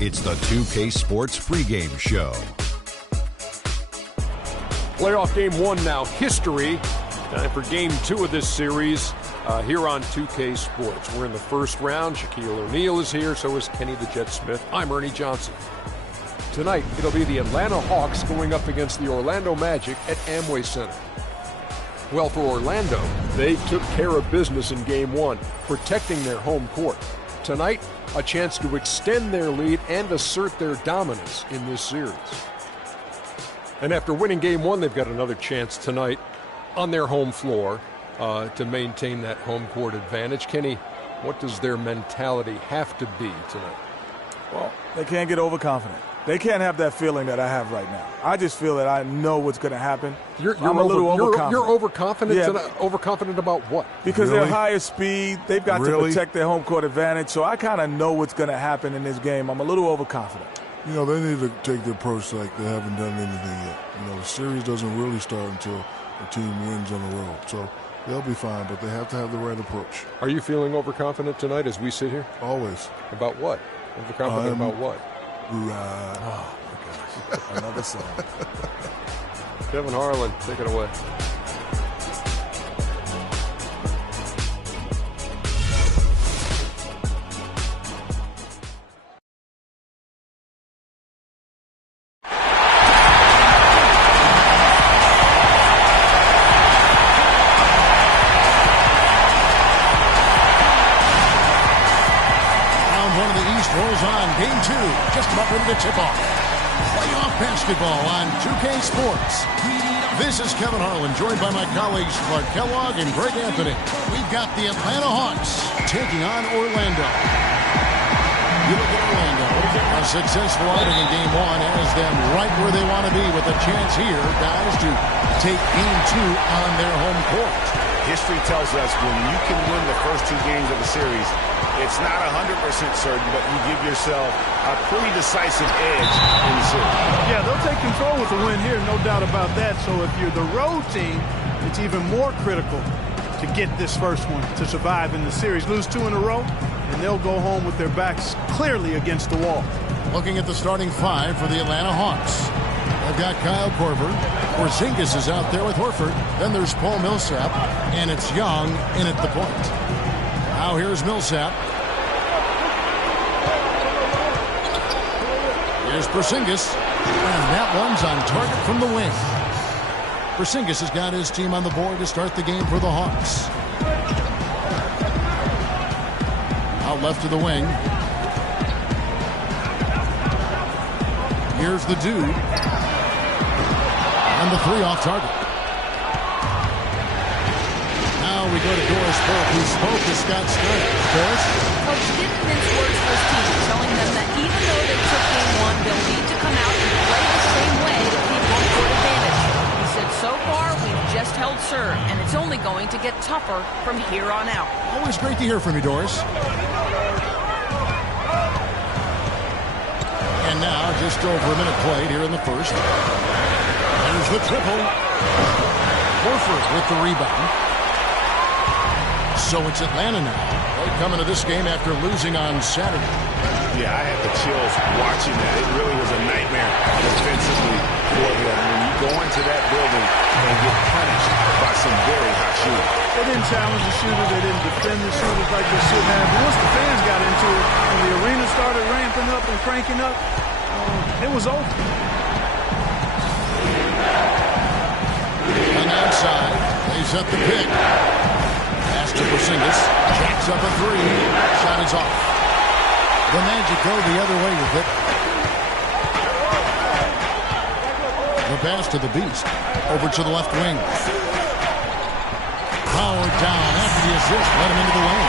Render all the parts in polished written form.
It's the 2K Sports pregame show. Playoff game 1 now, history. Time for game 2 of this series here on 2K Sports. We're in the first round. Shaquille O'Neal is here, so is Kenny the Jet Smith. I'm Ernie Johnson. Tonight, it'll be the Atlanta Hawks going up against the Orlando Magic at Amway Center. Well, for Orlando, they took care of business in game 1, protecting their home court. Tonight, a chance to extend their lead and assert their dominance in this series. And after winning game 1, they've got another chance tonight on their home floor to maintain that home court advantage. Kenny, what does their mentality have to be tonight? Well, they can't get overconfident. They can't have that feeling that I have right now. I just feel that I know what's going to happen. I'm a little overconfident. You're overconfident? Yeah. Overconfident about what? Because they're higher speed. They've got to protect their home court advantage. So I kind of know what's going to happen in this game. I'm a little overconfident. You know, they need to take the approach like they haven't done anything yet. You know, the series doesn't really start until a team wins on the road. So they'll be fine, but they have to have the right approach. Are you feeling overconfident tonight as we sit here? Always. About what? Overconfident about what? Oh, my gosh. Another song. Kevin Harlan, take it away. Rolls on game 2, just about ready to tip off. Playoff basketball on 2K Sports. This is Kevin Harlan, joined by my colleagues Clark Kellogg and Greg Anthony. We've got the Atlanta Hawks taking on Orlando. You look at Orlando, a successful outing in game 1 has them right where they want to be with a chance here, guys, to take game 2 on their home court. History tells us when you can win the first 2 games of the series, it's not 100% certain, but you give yourself a pretty decisive edge in the series. Yeah, they'll take control with the win here, no doubt about that. So if you're the road team, it's even more critical to get this first one to survive in the series. Lose 2 in a row, and they'll go home with their backs clearly against the wall. Looking at the starting 5 for the Atlanta Hawks. They've got Kyle Korver. Porzingis is out there with Horford. Then there's Paul Millsap, and it's Young in at the point. Now here's Millsap. Here's Porzingis, and that one's on target from the wing. Porzingis has got his team on the board to start the game for the Hawks. Out left to the wing. Here's the dude. And the 3 off target. Now we go to Doris Polk, who spoke to Scott Stein. Doris? Coach didn't mince words for his team, telling them that even though they took game 1, they'll need to come out and play the same way to keep home court advantage. He said, so far, we've just held serve, and it's only going to get tougher from here on out. Always great to hear from you, Doris. And now, just over a minute played here in the first. There's the triple. Horford with the rebound. So it's Atlanta now. They come into this game after losing on Saturday. Yeah, I had the chills watching that. It really was a nightmare defensively for them. When you go into that building and get punished by some very hot shooters. They didn't challenge the shooter. They didn't defend the shooters like they should have. Once the fans got into it and the arena started ramping up and cranking up, it was over. On the outside, they set the pick. Pass to Porzingis. Jacks up a 3. Shot is off. The Magic go the other way with it. The pass to the Beast. Over to the left wing. Powered down after the assist. Let him into the lane.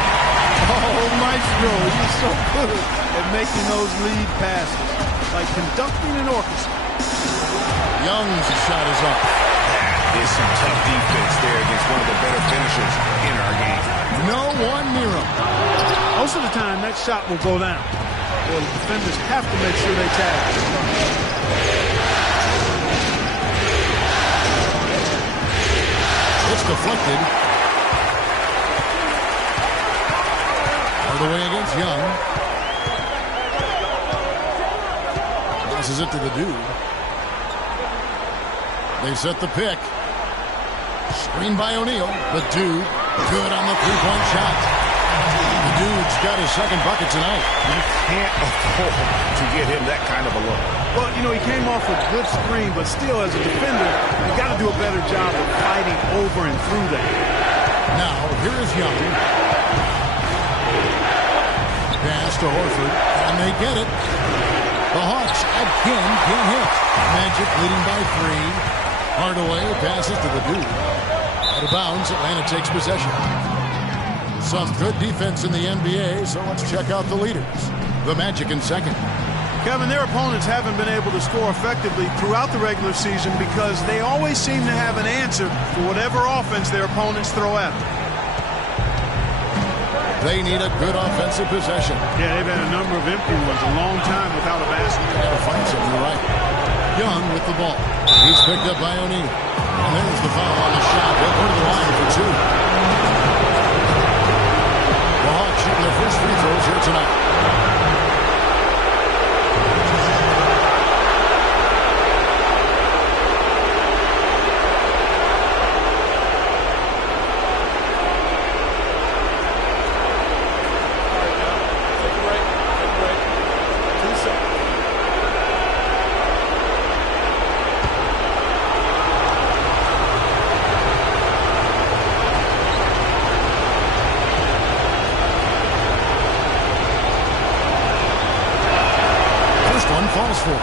Oh, Maestro, you're so good at making those lead passes. Like conducting an orchestra. Young's shot is up. That is some tough defense there against one of the better finishers in our game. No one near him. Most of the time, that shot will go down. The defenders have to make sure they tag it. It's deflected. All the way against Young. Passes it to the dude. They set the pick. Screen by O'Neal. The dude, good on the three-point shot. The dude's got his second bucket tonight. You can't afford to get him that kind of a look. Well, you know, he came off a good screen, but still, as a defender, you got to do a better job of fighting over and through that. Now, here is Young. Pass to Horford, and they get it. The Hawks again can't hit. Magic leading by 3. Hardaway passes to the dude. Out of bounds, Atlanta takes possession. Some good defense in the NBA, so let's check out the leaders. The Magic in second. Kevin, their opponents haven't been able to score effectively throughout the regular season because they always seem to have an answer for whatever offense their opponents throw at them. They need a good offensive possession. Yeah, they've had a number of empty ones, a long time without a basket. They gotta find something right. Young with the ball. He's picked up by O'Neal. And there's the foul on the shot. They'll go to the line for 2. The Hawks shooting their first free throws here tonight. Falls for.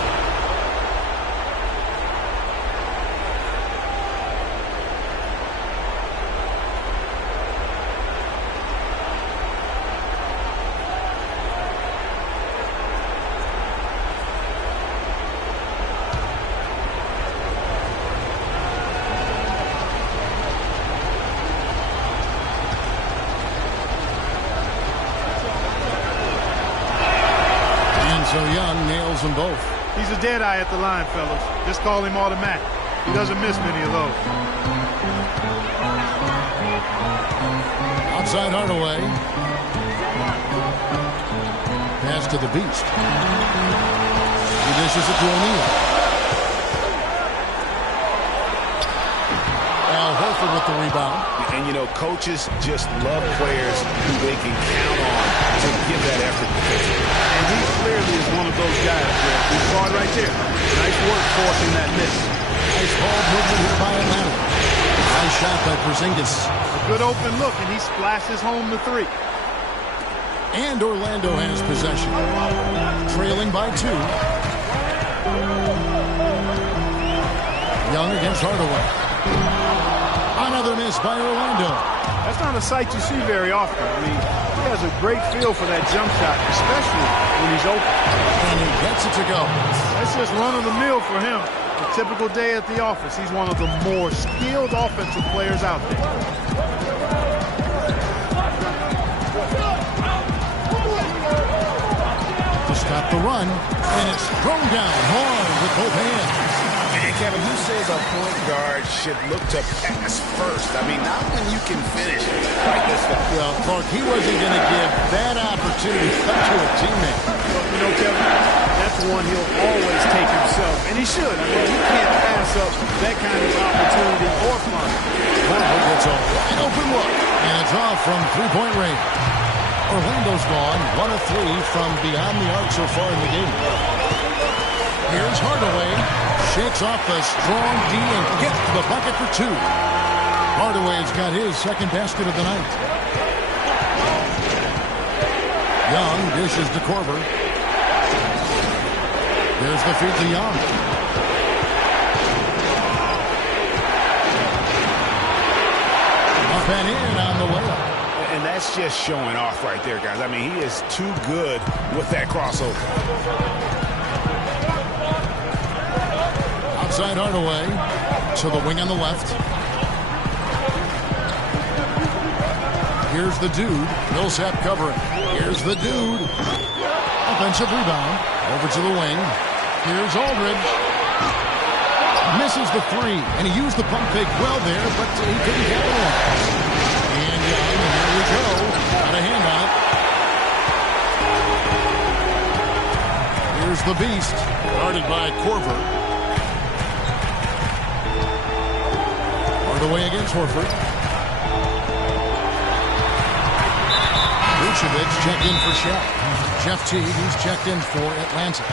So Young nails them both. He's a dead eye at the line, fellas. Just call him automatic. He doesn't miss many of those. Outside Hardaway. Pass to the Beast. He dishes it to O'Neal. Al Horford with the rebound. And, you know, coaches just love players who they can count on to give that effort defensively. And he clearly is one of those guys. We saw it right there. Nice work forcing that miss. Nice ball movement here by Atlanta. Nice shot by Porzingis. A good open look, and he splashes home the 3. And Orlando has possession. Trailing by 2. Young against Hardaway. Another miss by Orlando. That's not a sight you see very often. I mean, he has a great feel for that jump shot, especially when he's open. And he gets it to go. That's just run-of-the-mill for him. A typical day at the office. He's one of the more skilled offensive players out there. To stop the run, and it's thrown down hard with both hands. And Kevin, who says a point guard should look to pass first? I mean, not when you can finish like this guy. Well, Clark, he wasn't going to give that opportunity to a teammate. Well, you know, Kevin, that's one he'll always take himself, and he should. I mean, you can't pass up that kind of opportunity or fun. Horford gets a wide open look, and it's off from three-point range. Orlando's gone 1 of 3 from beyond the arc so far in the game. Here's Hardaway. Shakes off the strong D and gets to the bucket for 2. Hardaway's got his second basket of the night. Young dishes to Korver. There's the feed to Young. Up and in on the layup. And that's just showing off right there, guys. I mean, he is too good with that crossover. Outside Hardaway to the wing on the left. Here's the dude. Millsap covering. Here's the dude. Offensive rebound. Over to the wing. Here's Aldridge. Misses the 3. And he used the pump fake well there, but he couldn't capitalize. And Young, and here we go. Got a hand on it. Here's the Beast, guarded by Korver. Hard away against Horford. Vucevic checked in for Shaq. Jeff Teague, who's checked in for Atlanta.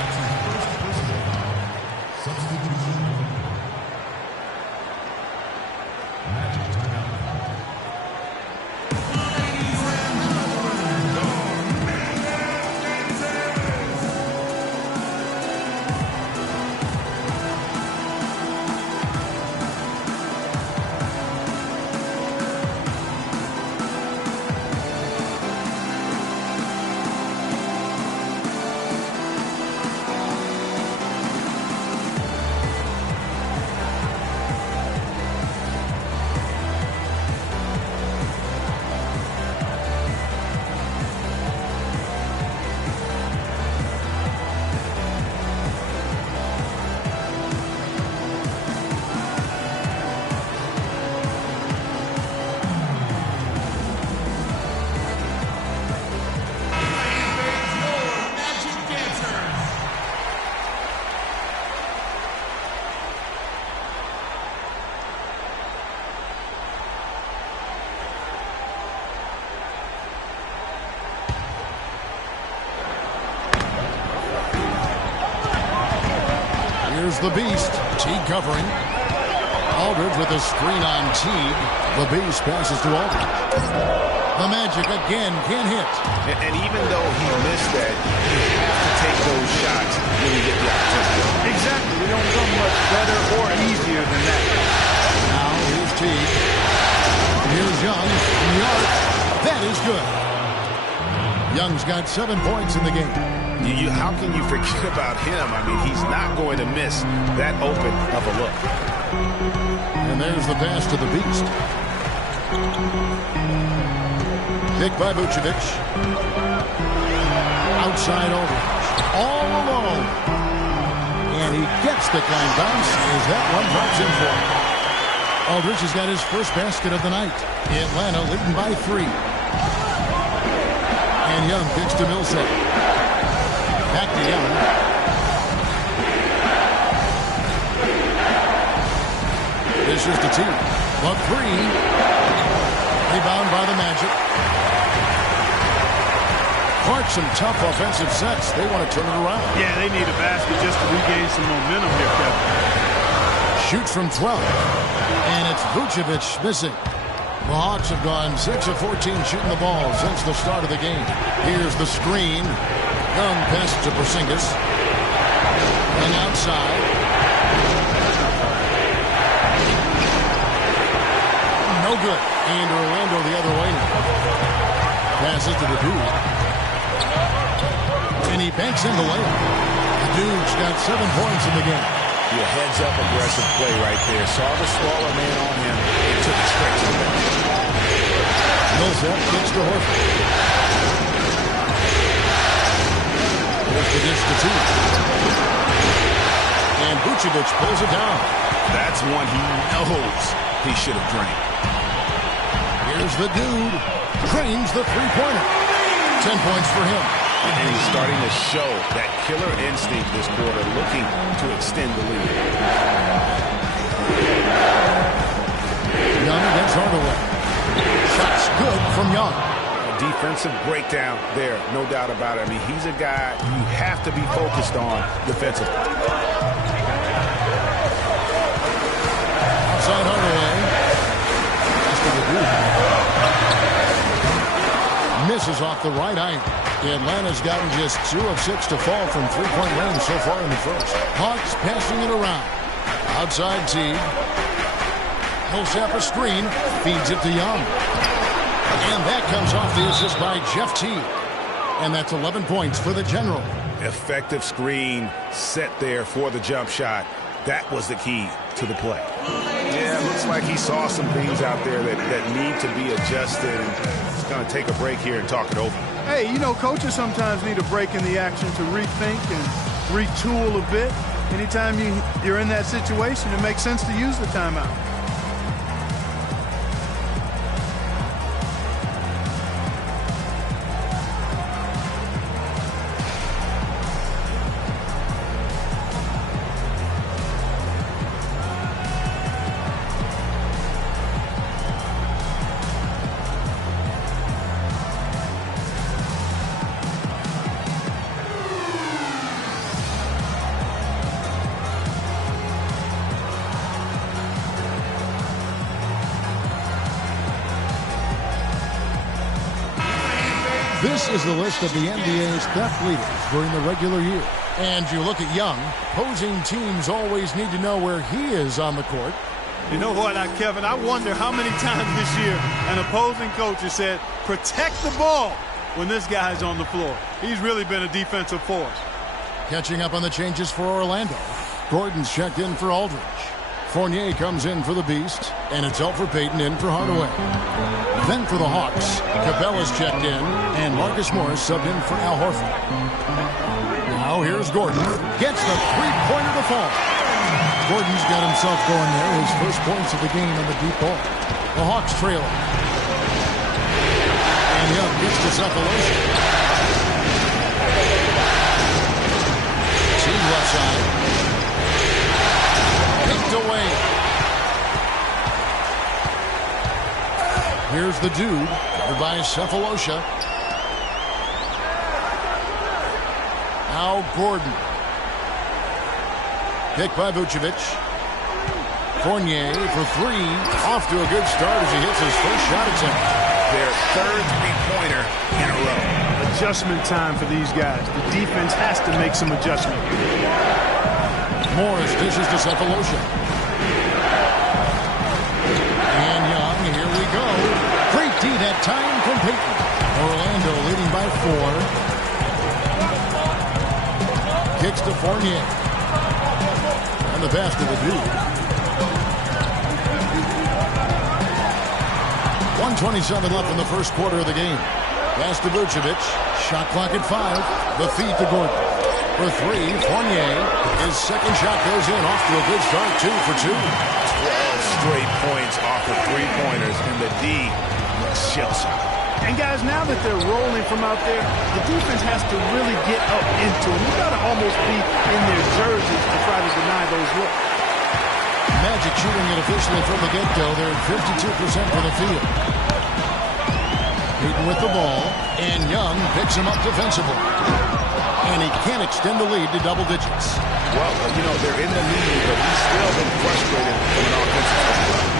Here's the Beast. Teague covering. Aldridge with a screen on Teague. The Beast passes to Aldridge. The Magic again can't hit. And even though he missed that, you have to take those shots when you get the opportunity. Exactly. They don't come much better or easier than that. Now here's Teague. Here's Young from the arc. That is good. Young's got 7 points in the game. How can you forget about him? I mean, he's not going to miss that open of a look. And there's the pass to the Beast. Picked by Vucevic. Outside Aldridge. All alone. And he gets the climb bounce as that one drops in for him. Aldridge has got his first basket of the night. Atlanta leading by 3. And Young kicks to Millsap. Back to Young. This is the team. But 3. Rebound by the Magic. Clark, some tough offensive sets. They want to turn it around. Yeah, they need a basket just to regain some momentum here, Kevin. Shoots from 12. And it's Vucevic missing. The Hawks have gone 6 of 14 shooting the ball since the start of the game. Here's the screen. Young passes to Porzingis. And outside. No good. And Orlando the other way. Passes to the Dude. And he banks in the layup. The Dude's got 7 points in the game. Your heads-up aggressive play right there. Saw the smaller man on him and took it straight to the bench. Millsap gets to Horford. There's the dish to Teague. And Vucevic pulls it down. That's one he knows he should have drained. Here's the Dude. Drains the three-pointer. 10 points for him. And he's starting to show that killer instinct this quarter, looking to extend the lead. Young against Hardaway. Shots good from Young. A defensive breakdown there, no doubt about it. I mean, he's a guy you have to be focused on defensively. Outside Hardaway. That's to the Dude. Misses off the right iron. Atlanta's gotten just 2 of 6 to fall from three-point range so far in the first. Hawks passing it around. Outside Teague. Millsap a screen. Feeds it to Young. And that comes off the assist by Jeff Teague. And that's 11 points for the General. Effective screen set there for the jump shot. That was the key to the play. Yeah, it looks like he saw some things out there that need to be adjusted. And he's going to take a break here and talk it over. Hey, you know, coaches sometimes need a break in the action to rethink and retool a bit. Anytime you're in that situation, it makes sense to use the timeout. This is the list of the NBA's theft leaders during the regular year. And you look at Young, opposing teams always need to know where he is on the court. You know what, Kevin, I wonder how many times this year an opposing coach has said, protect the ball when this guy's on the floor. He's really been a defensive force. Catching up on the changes for Orlando. Gordon's checked in for Aldridge. Fournier comes in for the Beast, and it's Elfrid Payton in for Hardaway. Then for the Hawks, Capella's checked in, and Marcus Morris subbed in for Al Horford. Now here's Gordon. Gets the three-pointer to fall. Gordon's got himself going there. His first points of the game on the deep ball. The Hawks trailing. And Young gets to Sefolosha. Team left side. Picked away. Here's the dude, covered by Sefolosha. Now Gordon. Pick by Vucevic. Fournier for three. Off to a good start as he hits his first shot attempt. Their third three-pointer in a row. Adjustment time for these guys. The defense has to make some adjustment. Morris dishes to Sefolosha. And Young, here we go. Great D that time from Payton. Orlando leading by 4. Kicks to Fournier. And the pass to the dude. 1:27 left in the first quarter of the game. Pass to Vucevic. Shot clock at 5. The feed to Gordon. For three, Fournier. His second shot goes in. Off to a good start. 2 for 2. 12 straight points off of three-pointers, and the D looks shell-shocked. And guys, now that they're rolling from out there, the defense has to really get up into them. You got to almost be in their jerseys to try to deny those looks. Magic shooting it officially from the get-go. They're at 52% for the field. Payton with the ball, and Young picks him up defensively. And he can't extend the lead to double digits. Well, you know, they're in the lead, but he's still been frustrated from an offensive standpoint.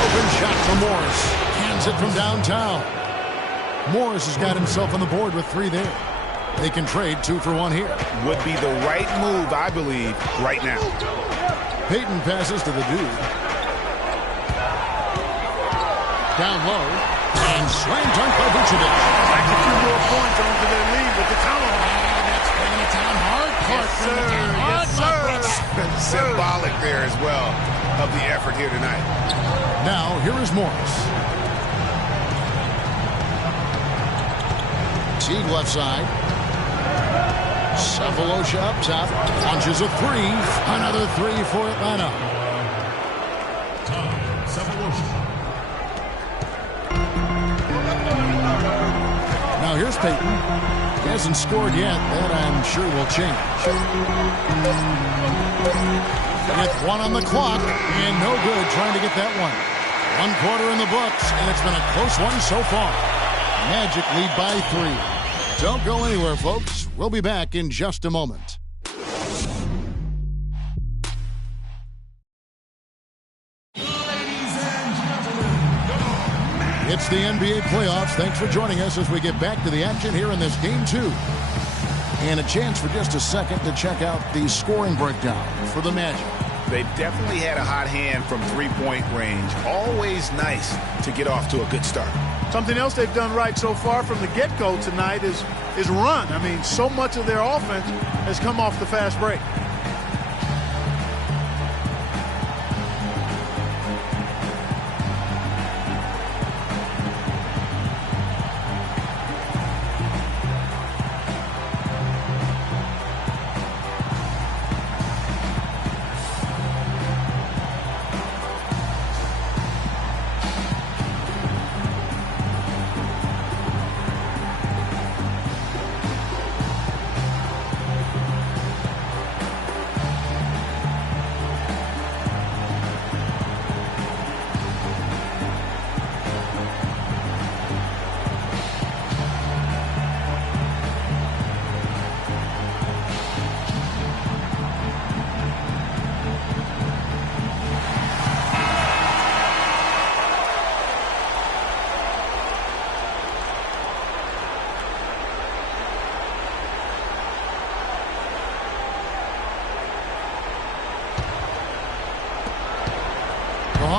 Open shot for Morris. Hands it from downtown. Morris has got himself on the board with 3 there. They can trade 2 for 1 here. Would be the right move, I believe, right now. Payton passes to the dude. Down low. And slam dunk by Vucevic. Like a few more points onto their lead with the tunnel. And that's bringing it down hard. Yes, sir. Symbolic there as well of the effort here tonight. Now, here is Morris. Teague left side. Sefolosha up top. Launches a 3. Another 3 for Atlanta. Now here's Payton. He hasn't scored yet. That I'm sure will change. With 1 on the clock, and no good trying to get that one. 1 quarter in the books, and it's been a close one so far. Magic lead by 3. Don't go anywhere, folks. We'll be back in just a moment. It's the NBA playoffs. Thanks for joining us as we get back to the action here in this Game 2. And a chance for just a second to check out the scoring breakdown for the Magic. They've definitely had a hot hand from three-point range. Always nice to get off to a good start. Something else they've done right so far from the get-go tonight is run. I mean, so much of their offense has come off the fast break.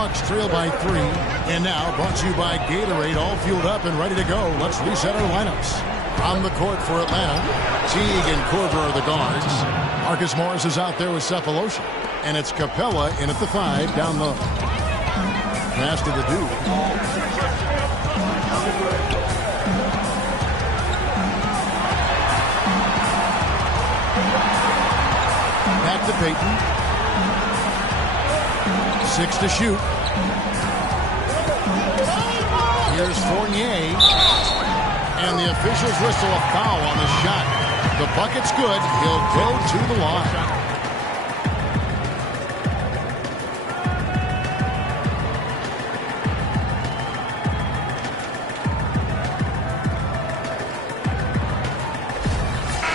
Hawks trail by 3. And now brought to you by Gatorade, all fueled up and ready to go. Let's reset our lineups. On the court for Atlanta, Teague and Korver are the guards. Marcus Morris is out there with Sefolosha. And it's Capella in at the 5 down the pass to the Duke. Back to Payton. 6 to shoot. Here's Fournier. And the officials whistle a foul on the shot. The bucket's good. He'll go to the line.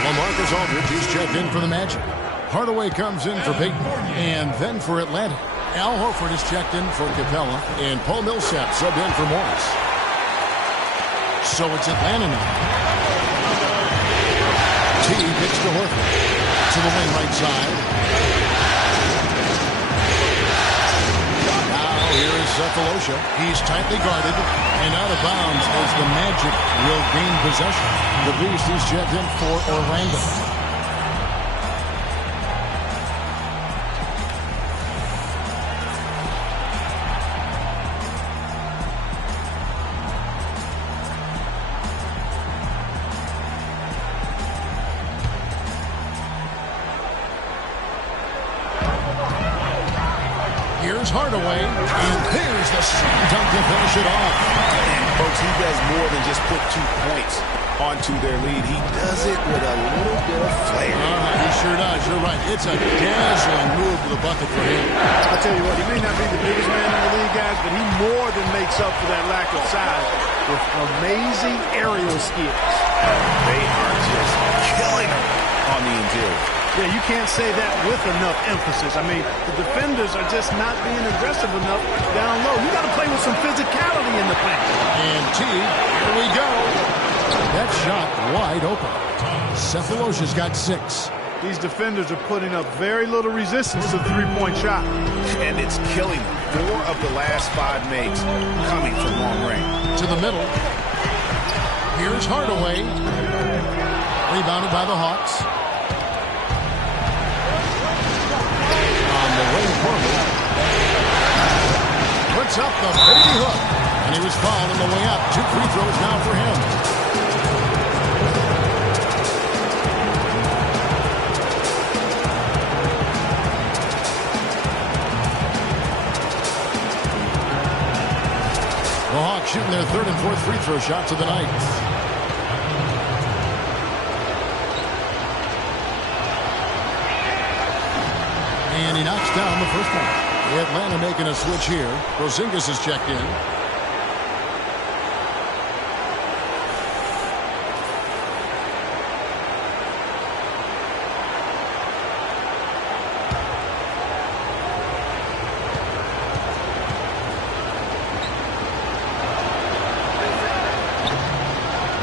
LaMarcus Aldridge is checked in for the Magic. Hardaway comes in for Payton. And then for Atlanta, Al Horford is checked in for Capella. And Paul Millsap subbed in for Morris. So it's Atlanta now. T pitch to Horford. To the wing right side. Now here is Sefolosha. He's tightly guarded and out of bounds as the Magic will gain possession. The Beast is checked in for Orlando. Here's Hardaway, and there's the slam dunk to finish it off. And folks, he does more than just put 2 points onto their lead. He does it with a little bit of flair. He sure does. You're right. It's a dazzling move to the bucket for him. I'll tell you what, he may not be the biggest man in the league, guys, but he more than makes up for that lack of size with amazing aerial skills. They are just killing him on the interior. Yeah, you can't say that with enough emphasis. I mean, the defenders are just not being aggressive enough down low. You got to play with some physicality in the paint. And here we go. That shot wide open. Sefolosha's got 6. These defenders are putting up very little resistance to the three-point shot. And it's killing them. 4 of the last 5 makes coming from long range. To the middle. Here's Hardaway. Rebounded by the Hawks. Puts up the baby hook. And he was fouled on the way up. 2 free throws now for him. The Hawks shooting their 3rd and 4th free throw shots of the night. And he knocks down the first one. Atlanta making a switch here. Porzingis is checked in.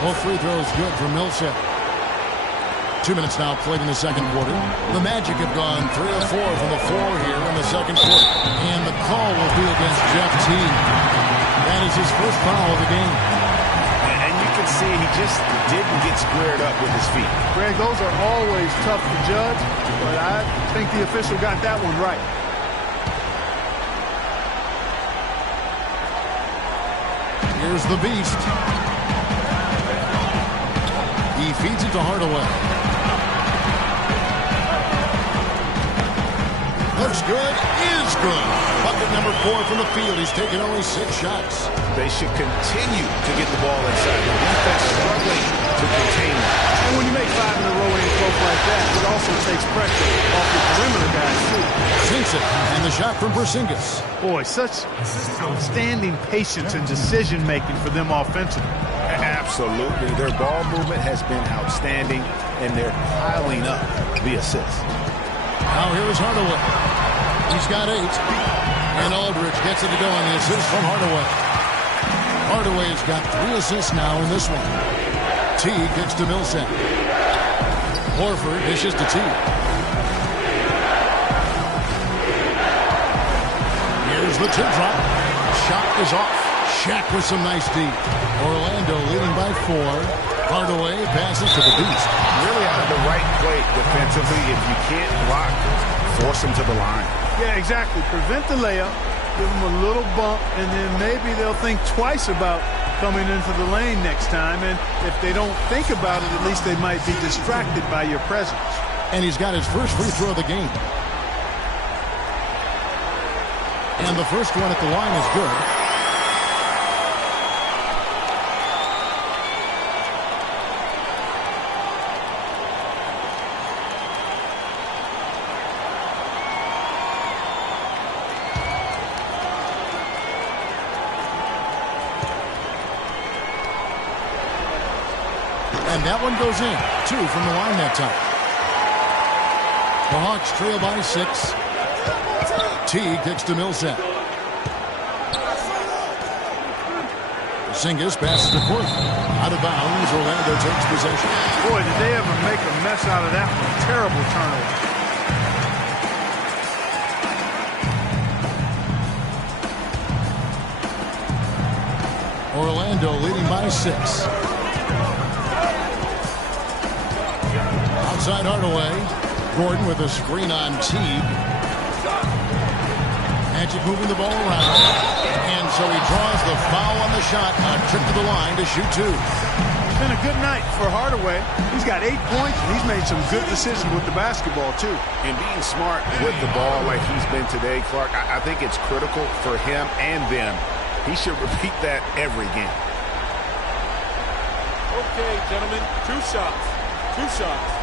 Both free throws good for Millsap. 2 minutes now played in the second quarter. The Magic have gone 3 of 4 from the floor here in the second quarter. And the call will be against Jeff Teague. That is his first foul of the game. And you can see he just didn't get squared up with his feet. Greg, those are always tough to judge, but I think the official got that one right. Here's the Beast. He feeds it to Hardaway. Looks good, is good. Bucket number 4 from the field. He's taken only 6 shots. They should continue to get the ball inside. The defense struggling to contain them. And when you make 5 in a row in close like that, it also takes pressure off the perimeter guys, too. Sinks it, and the shot from Porzingis. Boy, such outstanding patience and decision-making for them offensively. Absolutely. Their ball movement has been outstanding, and they're piling up the assists. Now here is Hardaway. He's got 8. And Aldridge gets it to go on the assist from Hardaway. Hardaway has got 3 assists now in this one. T kicks to Millsap. Horford dishes to T. Here's Here's the teardrop. Shot is off. Shaq with some nice D. Orlando leading by 4. Hardaway passes to the beast. Really out of the right plate defensively. If you can't block, force him to the line. Yeah, exactly. Prevent the layup. Give them a little bump, and then maybe they'll think twice about coming into the lane next time. And if they don't think about it, at least they might be distracted by your presence. And he's got his first free throw of the game. And the first one at the line is good. And that one goes in. 2 from the line that time. The Hawks trail by 6. Teague kicks to Millsap. Porzingis passes to Portland. Out of bounds, Orlando takes possession. Boy, did they ever make a mess out of that one. Terrible turnover. Orlando leading by 6. Outside Hardaway. Gordon with a screen on Teague. Magic moving the ball around. And so he draws the foul on the shot. A trip to the line to shoot 2. It's been a good night for Hardaway. He's got 8 points, and he's made some good decisions with the basketball, too. And being smart with the ball like he's been today, Clark, I think it's critical for him and them. He should repeat that every game. Okay, gentlemen, 2 shots. 2 shots.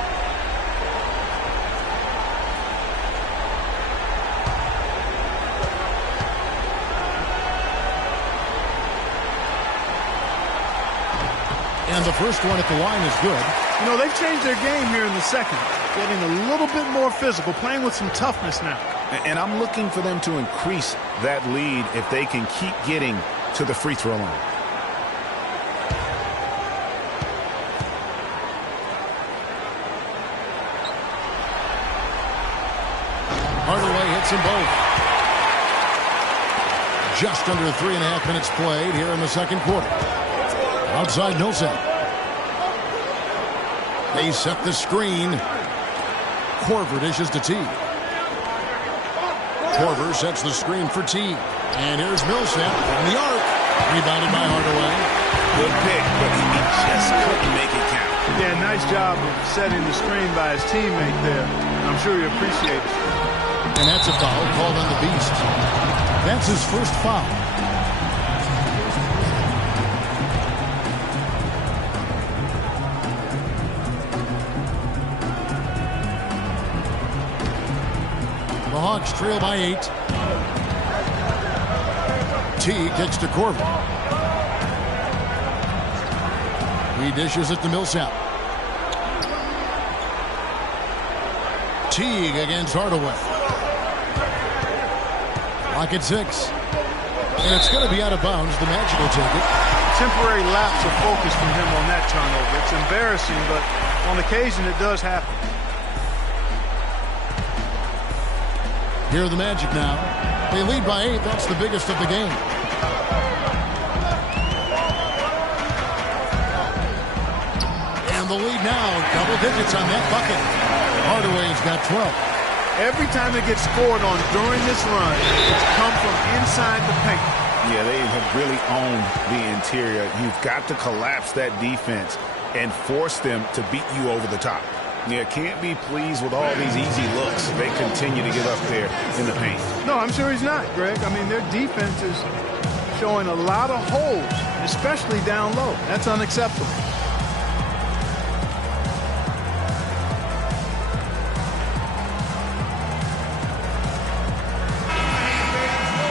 And the first one at the line is good. You know, they've changed their game here in the second. Getting a little bit more physical, playing with some toughness now. And I'm looking for them to increase that lead if they can keep getting to the free throw line. Hardaway hits them both. Just under 3.5 minutes played here in the second quarter. Outside Millsap. They set the screen. Korver dishes to Teague. Korver sets the screen for Teague. And here's Millsap from the arc. Rebounded by Hardaway. Good pick, but he just couldn't make it count. Yeah, nice job of setting the screen by his teammate there. I'm sure he appreciates it. And that's a foul called on the Beast. That's his first foul. The Hawks trail by 8. Teague kicks to Korver. He dishes it to Millsap. Teague against Hardaway. Lock at 6. And it's going to be out of bounds. The Magic will take it. Temporary lapse of focus from him on that turnover. It's embarrassing, but on occasion it does happen. Here are the Magic now. They lead by 8. That's the biggest of the game. And the lead now, double digits on that bucket. Hardaway's got 12. Every time it gets scored on during this run, it's come from inside the paint. Yeah, they have really owned the interior. You've got to collapse that defense and force them to beat you over the top. Yeah, can't be pleased with all these easy looks they continue to give up there in the paint. No, I'm sure he's not, Greg. I mean, their defense is showing a lot of holes, especially down low. That's unacceptable.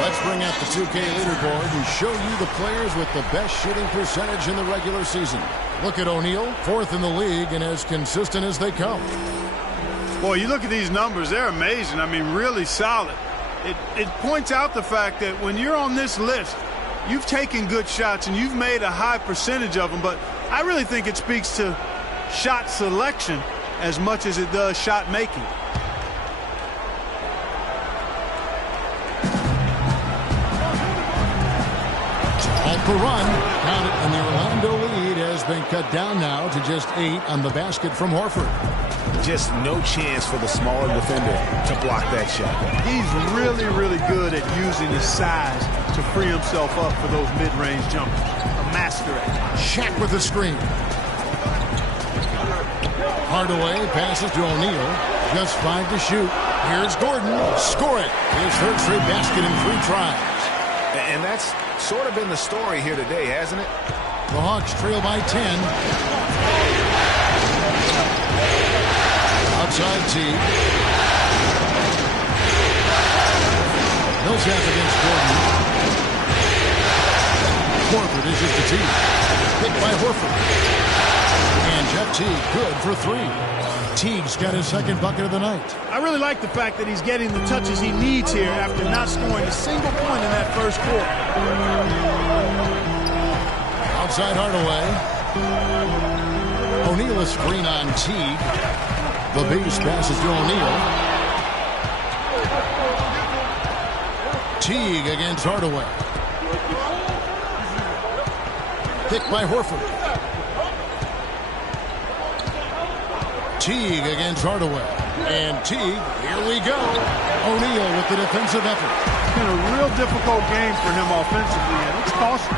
Let's bring out the 2K leaderboard and show you the players with the best shooting percentage in the regular season. Look at O'Neal, 4th in the league and as consistent as they come. Boy, you look at these numbers, they're amazing. I mean, really solid. It points out the fact that when you're on this list, you've taken good shots and you've made a high percentage of them, but I really think it speaks to shot selection as much as it does shot making. the run. Count it, and the Orlando lead has been cut down now to just 8 on the basket from Horford. Just no chance for the smaller defender to block that shot. He's really, really good at using his size to free himself up for those mid-range jumpers. A master at it. Shaq with the screen. Hardaway passes to O'Neal. Just 5 to shoot. Here's Gordon. Score it. His third straight basket in 3 tries. And that's sort of been the story here today, hasn't it? The Hawks trail by 10. Outside Teague. Millsap against Gordon. Horford issues to Teague. Picked by Horford. And Jeff Teague good for 3. Teague's got his second bucket of the night. I really like the fact that he's getting the touches he needs here after not scoring a single point in that first quarter. Outside Hardaway. O'Neal a screen on Teague. The base passes to O'Neal. Teague against Hardaway. Picked by Horford. Teague against Hardaway. And Teague, here we go. O'Neal with the defensive effort. It's been a real difficult game for him offensively, and it's costly.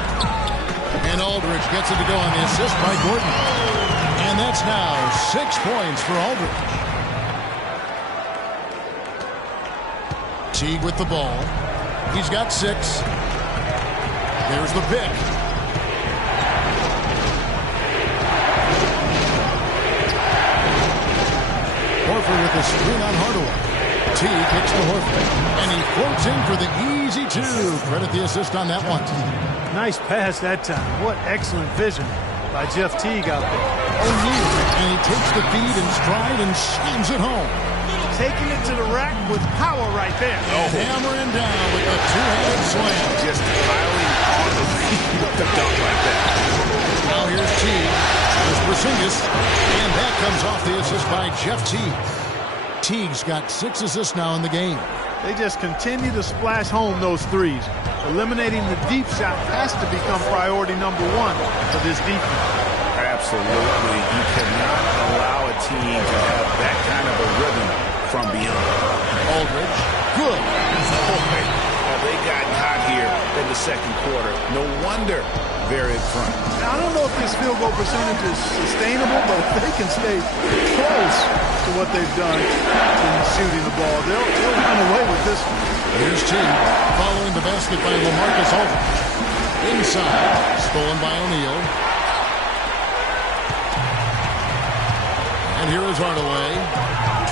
And Aldridge gets it to go on the assist by Gordon. And that's now 6 points for Aldridge. Teague with the ball. He's got 6. There's the pick. Horford with the screen on Hardaway. Teague kicks to Horford. And he floats in for the easy 2. Credit the assist on that one. Nice pass that time. What excellent vision by Jeff Teague out there. O'Neal, and he takes the feed in stride and slams it home. Taking it to the rack with power right there. Hammering down with a 2-handed slam. Just piling on the feet with the dunk like that. Now here's Teague. There's Porzingis. And that comes off the assist by Jeff Teague. Teague's got 6 assists now in the game. They just continue to splash home those threes. Eliminating the deep shot has to become priority number 1 for this defense. Absolutely. You cannot allow a team to have that kind of a rhythm from beyond. Aldridge, good. Boy, have they gotten hot here in the second quarter. No wonder they're in front. Now, I don't know if this field goal percentage is sustainable, but if they can stay close to what they've done in shooting the ball, they'll run away with this one. Here's Teague following the basket by LaMarcus Aldridge. Inside, stolen by O'Neal. And here is Hardaway.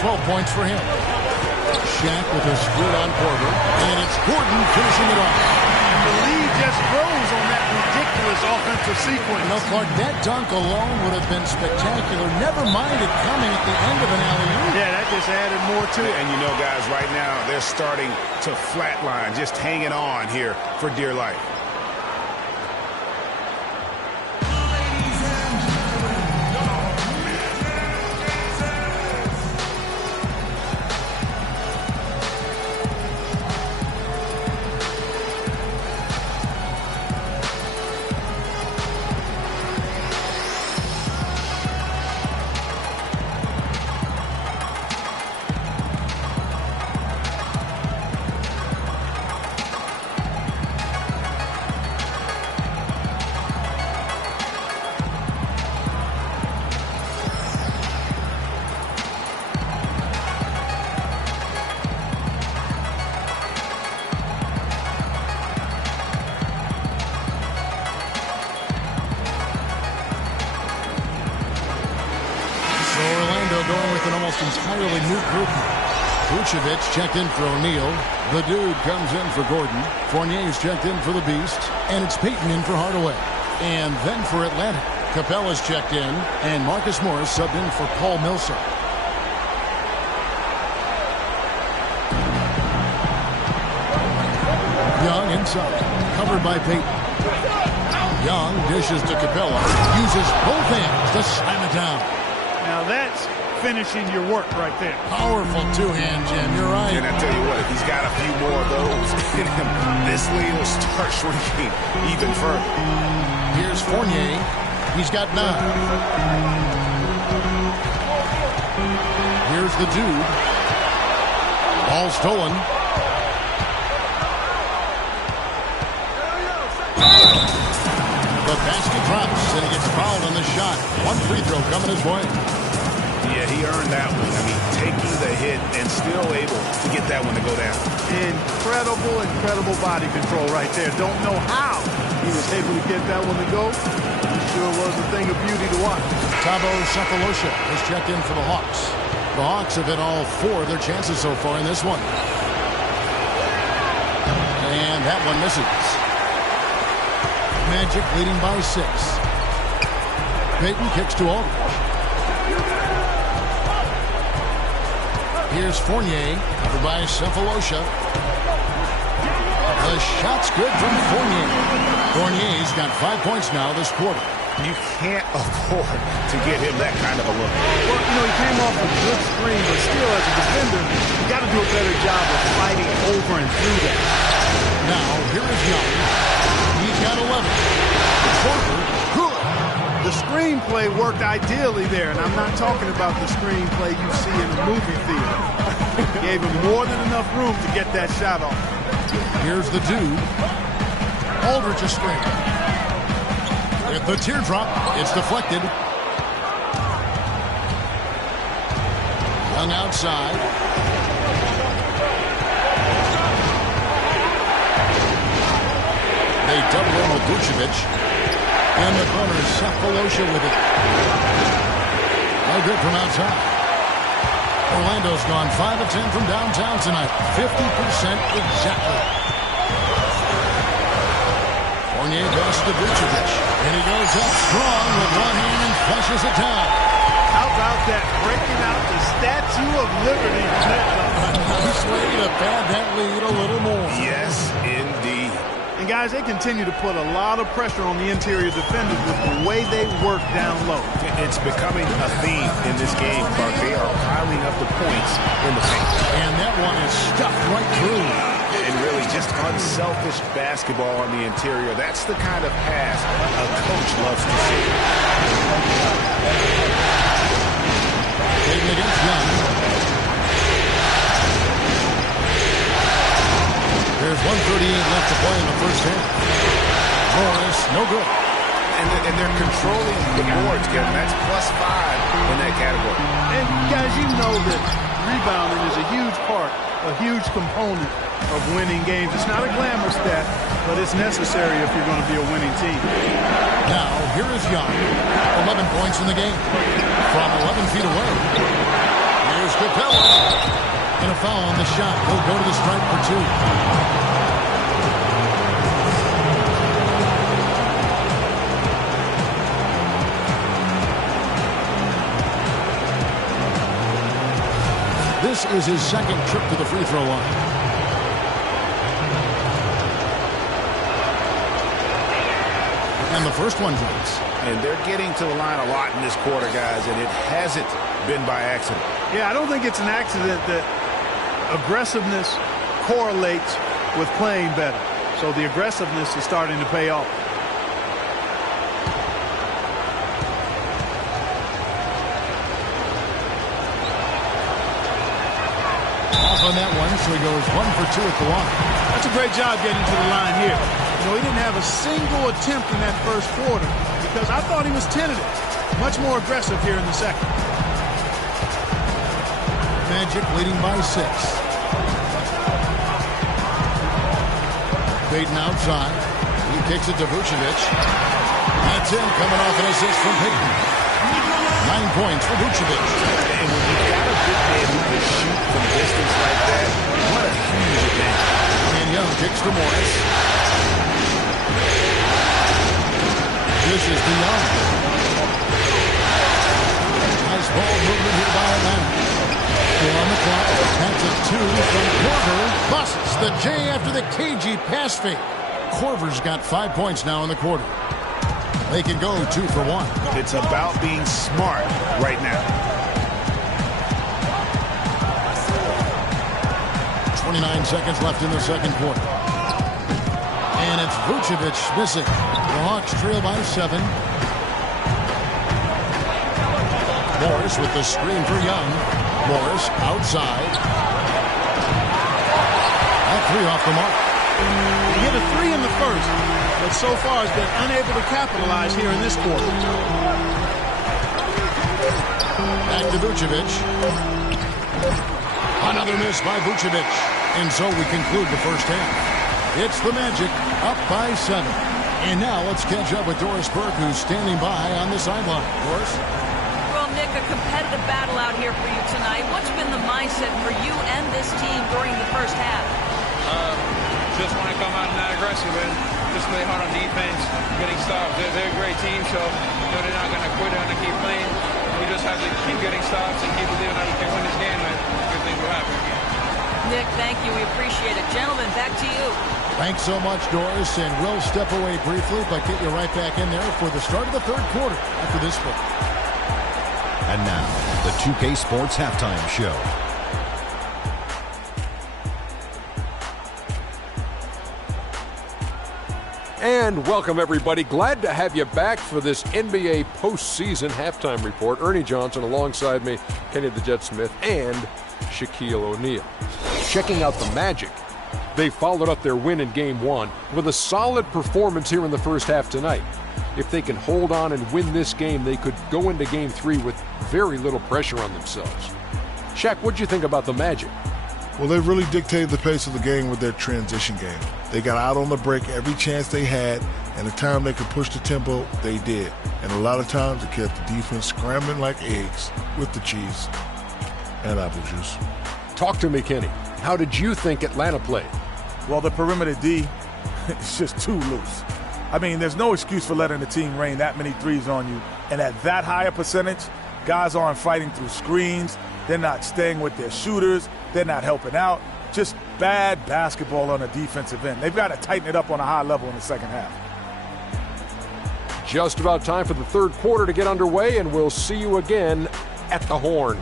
12 points for him. Shaq with a screen on Porter. And it's Gordon finishing it off. The lead just grows on that ridiculous offensive sequence. You know, Clark, that dunk alone would have been spectacular. Never mind it coming at the end of an alley-oop. Yeah, that just added more to it. And you know, guys, right now they're starting to flatline, just hanging on here for dear life. Going with an almost entirely new group. Vucevic checked in for O'Neal. The Dude comes in for Gordon. Fournier's checked in for the Beast. And it's Payton in for Hardaway. And then for Atlanta, Capella's checked in. And Marcus Morris subbed in for Paul Millsap. Young inside. Covered by Payton. Young dishes to Capella. Uses both hands to slam it down. Now that's finishing your work right there. Powerful two-hand jam. You're right. And I tell you what, if he's got a few more of those in him, this lead will start shrinking even further. Here's Fournier. He's got 9. Here's the dude. Ball stolen. The basket drops, and he gets fouled on the shot. 1 free throw coming his way. Yeah, he earned that one. I mean, taking the hit and still able to get that one to go down. Incredible body control right there. Don't know how he was able to get that one to go. It sure was a thing of beauty to watch. Thabo Sefolosha has checked in for the Hawks. The Hawks have hit all 4 of their chances so far in this one. And that one misses. Magic leading by 6. Payton kicks to Aldridge. Here's Fournier, covered by Sefolosha. The shot's good from Fournier. Fournier's got 5 points now this quarter. You can't afford to get him that kind of a look. Well, he came off a good screen, but still, as a defender, you got to do a better job of fighting over and through that. Now, here is Young. He's got 11. Korver, good. The screenplay worked ideally there, and I'm not talking about the screenplay you see in a movie theater. Gave him more than enough room to get that shot off. Here's the dude. Aldridge a screen. With the teardrop, it's deflected. Young outside. They double in with Vucevic. In the corner, Sefolosha with it. No good from outside. Orlando's gone 5 of 10 from downtown tonight. 50% exactly. Fournier passes to Vucevic. And he goes up strong with one hand and flushes it down. How about that? Breaking out the Statue of Liberty. Nice way to pad that lead a little more. Yes, indeed. And guys, they continue to put a lot of pressure on the interior defenders with the way they work down low. It's becoming a theme in this game, Clark. They are piling up the points in the paint. And that one is stuffed right through. And really just unselfish basketball on the interior. That's the kind of pass a coach loves to see. Taking against Young. There's 1:38 left to play in the first half. Morris, no good. And they're controlling the boards, Kevin. That's +5 in that category. And guys, you know that rebounding is a huge part, a huge component of winning games. It's not a glamour stat, but it's necessary if you're going to be a winning team. Now, here is Young. 11 points in the game. From 11 feet away. Here's Capella. And a foul on the shot. He'll go to the stripe for 2. This is his second trip to the free throw line. And the first one drops. And they're getting to the line a lot in this quarter, guys, and it hasn't been by accident. Yeah, I don't think it's an accident that aggressiveness correlates with playing better. So the aggressiveness is starting to pay off. Off on that one, so he goes 1 for 2 at the line. That's a great job getting to the line here. He didn't have a single attempt in that first quarter because I thought he was tentative. Much more aggressive here in the second. Magic leading by 6. Payton outside. He kicks it to Vucevic. That's in, coming off an assist from Payton. 9 points for Vucevic. And when you've got a good man who can shoot from distance like that, what a huge advantage. And Young kicks to Morris. This is the Young. Nice ball movement here by Atlanta. On the clock. That's a 2 from Korver. Busts the J after the cagey pass fake. Korver's got 5 points now in the quarter. They can go 2 for 1. It's about being smart right now. 29 seconds left in the second quarter. And it's Vucevic missing. The Hawks trail by 7. Morris with the screen for Young. Morris outside. That 3 off the mark. He hit a 3 in the first, but so far has been unable to capitalize here in this quarter. Back to Vucevic. Another miss by Vucevic. And so we conclude the first half. It's the Magic up by 7. And now let's catch up with Doris Burke, who's standing by on the sideline. Doris? Well, Nick, a competitive battle out here for you tonight. What's been the mindset for you and this team during the first half? Just want to come out and not aggressive and just play hard on defense, getting stops. They're a great team, so they're not going to quit. They're going to keep playing. We just have to keep getting stops and keep believing that we can win this game, and good things will happen again. Nick, thank you. We appreciate it. Gentlemen, back to you. Thanks so much, Doris, and we'll step away briefly, but get you right back in there for the start of the third quarter after this one. And now, the 2K Sports Halftime Show. And welcome, everybody. Glad to have you back for this NBA postseason halftime report. Ernie Johnson alongside me, Kenny the Jet Smith, and Shaquille O'Neal. Checking out the Magic. They followed up their win in Game 1 with a solid performance here in the first half tonight. If they can hold on and win this game, they could go into Game 3 with very little pressure on themselves. Shaq, what'd you think about the Magic? Well, they really dictated the pace of the game with their transition game. They got out on the break every chance they had, and the time they could push the tempo, they did. And a lot of times it kept the defense scrambling like eggs with the cheese and apple juice. Talk to me, Kenny. How did you think Atlanta played? Well, the perimeter D is just too loose. I mean, there's no excuse for letting the team rain that many threes on you. And at that high a percentage, guys aren't fighting through screens. They're not staying with their shooters. They're not helping out. Just bad basketball on the defensive end. They've got to tighten it up on a high level in the second half. Just about time for the third quarter to get underway, and we'll see you again at the Horn.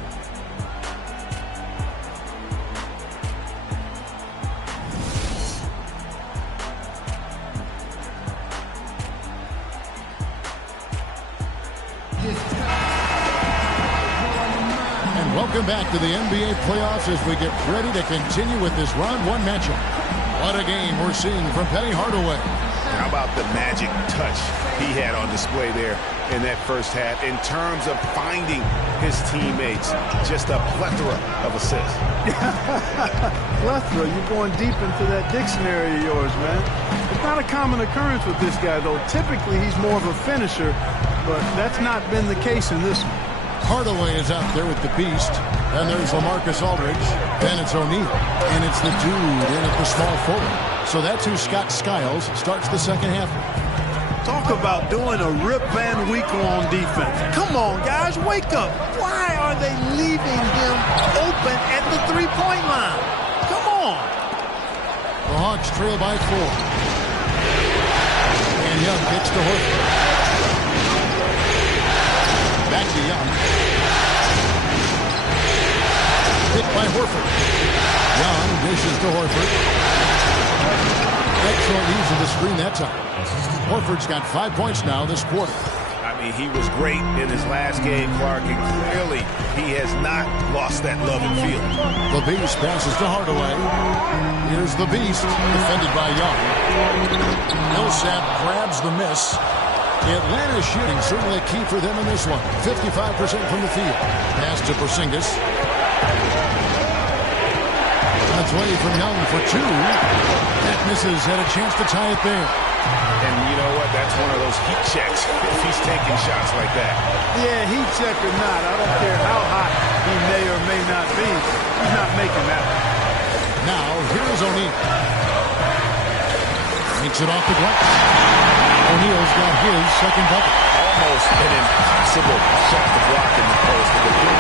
Welcome back to the NBA playoffs as we get ready to continue with this round 1 matchup. What a game we're seeing from Penny Hardaway. How about the magic touch he had on display there in that first half in terms of finding his teammates? Just a plethora of assists. Plethora, you're going deep into that dictionary of yours, man. It's not a common occurrence with this guy, though. Typically, he's more of a finisher, but that's not been the case in this one. Hardaway is out there with the beast. And there's LaMarcus Aldridge. Then it's O'Neal. And it's the dude in at the small forward. So that's who Scott Skiles starts the second half. Talk about doing a Rip Van Winkle on defense. Come on, guys, wake up. Why are they leaving him open at the three-point line? Come on. The Hawks trail by 4. And Young gets to Horford. Back to Young. Hit by Horford. Young dishes to Horford. Excellent use of the screen that time. Horford's got 5 points now this quarter. I mean, he was great in his last game, Clark, and clearly he has not lost that love and feel. The Beast passes to Hardaway. Here's the Beast, defended by Young. Millsap grabs the miss. Atlanta's shooting certainly key for them in this one. 55% from the field. Pass to Porzingis. On its way from Young for 2. That misses. Had a chance to tie it there. And you know what? That's one of those heat checks if he's taking shots like that. Yeah, heat check or not. I don't care how hot he may or may not be. He's not making that one. Now, here's O'Neal. Makes it off the glass. O'Neal's got his second bucket. Almost an impossible shot to block in the post. But the Blue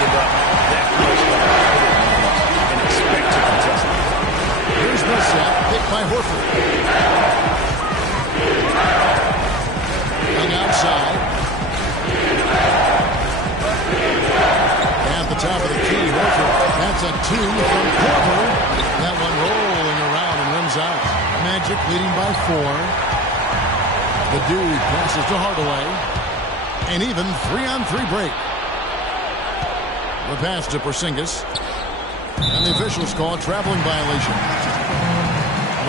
give up that much and expect to contest it. Here's Millsap, picked by Horford. Young outside. At the top of the key, Horford. That's a 2 from Korver. That one rolling around and rims out. Magic leading by 4. The Dude passes to Hardaway. An even 3-on-3 break. The pass to Porzingis. And the officials call a traveling violation.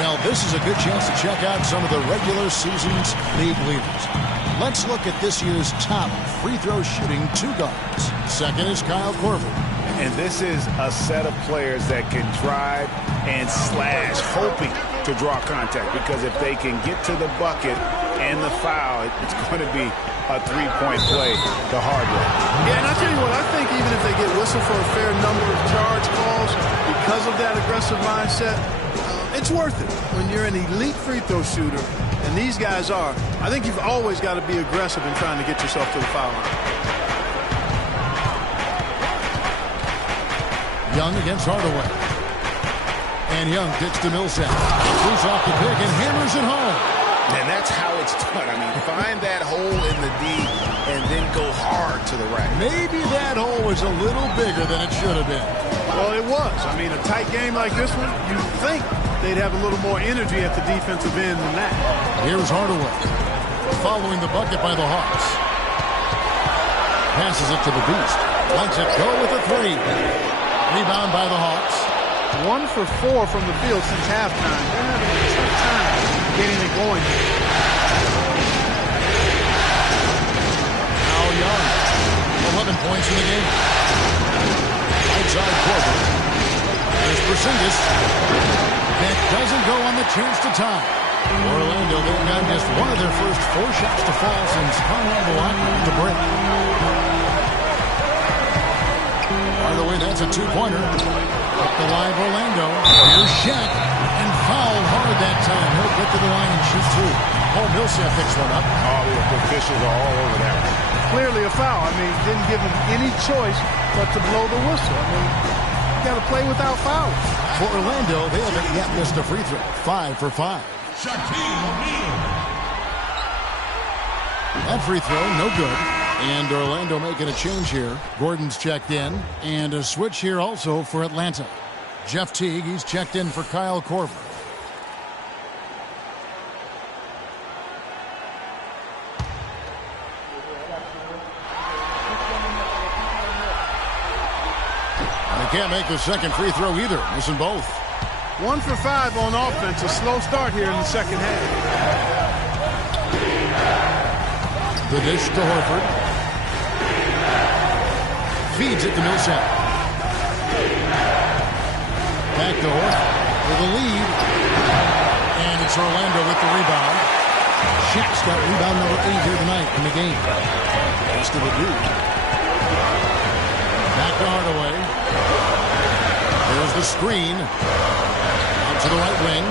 Well, this is a good chance to check out some of the regular season's league leaders. Let's look at this year's top free throw shooting 2 guards. Second is Kyle Korver. And this is a set of players that can drive and slash, hoping to draw contact. Because if they can get to the bucket and the foul, it's going to be a 3-point play the hard way. Yeah, and I tell you what, I think even if they get whistled for a fair number of charge calls because of that aggressive mindset, it's worth it. When you're an elite free throw shooter, and these guys are, I think you've always got to be aggressive in trying to get yourself to the foul line. Young against Hardaway. And Young kicks to Millsap. Shoots off the pick and hammers it home. And that's how it's done. I mean, find that hole in the D and then go hard to the right. Maybe that hole was a little bigger than it should have been. Well, it was. I mean, a tight game like this one, you'd think they'd have a little more energy at the defensive end than that. Here's Hardaway. Following the bucket by the Hawks. Passes it to the Beast. Lets it go with a 3. Rebound by the Hawks. 1 for 4 from the field since halftime. They're having a tough time getting it going. Now Young. 11 points in the game. Outside Korver. There's Porzingis. That doesn't go on the chance to tie. Orlando, they've got just one of their first 4 shots to fall since Conrad Milwaukee at the break. By the way, that's a 2-pointer. Up the line, Orlando. Here's Shaq. And fouled hard that time. He'll get to the line and shoot 2. Paul Millsap picks one up. Oh, the officials are all over that one. Clearly a foul. I mean, didn't give him any choice but to blow the whistle. I mean, you got to play without fouls. For Orlando, they haven't yet missed a free throw. 5 for 5. That free throw, no good. And Orlando making a change here. Gordon's checked in. And a switch here also for Atlanta. Jeff Teague, he's checked in for Kyle Korver. They can't make the second free throw either. Missing both. 1 for 5 on offense. A slow start here in the second half. The dish to Horford. Feeds it to Millsap. Back to Horford with the lead. And it's Orlando with the rebound. Shaq's got rebound number 8 here tonight in the game. Pass to the Dude. Back to Hardaway. There's the screen. Out to the right wing.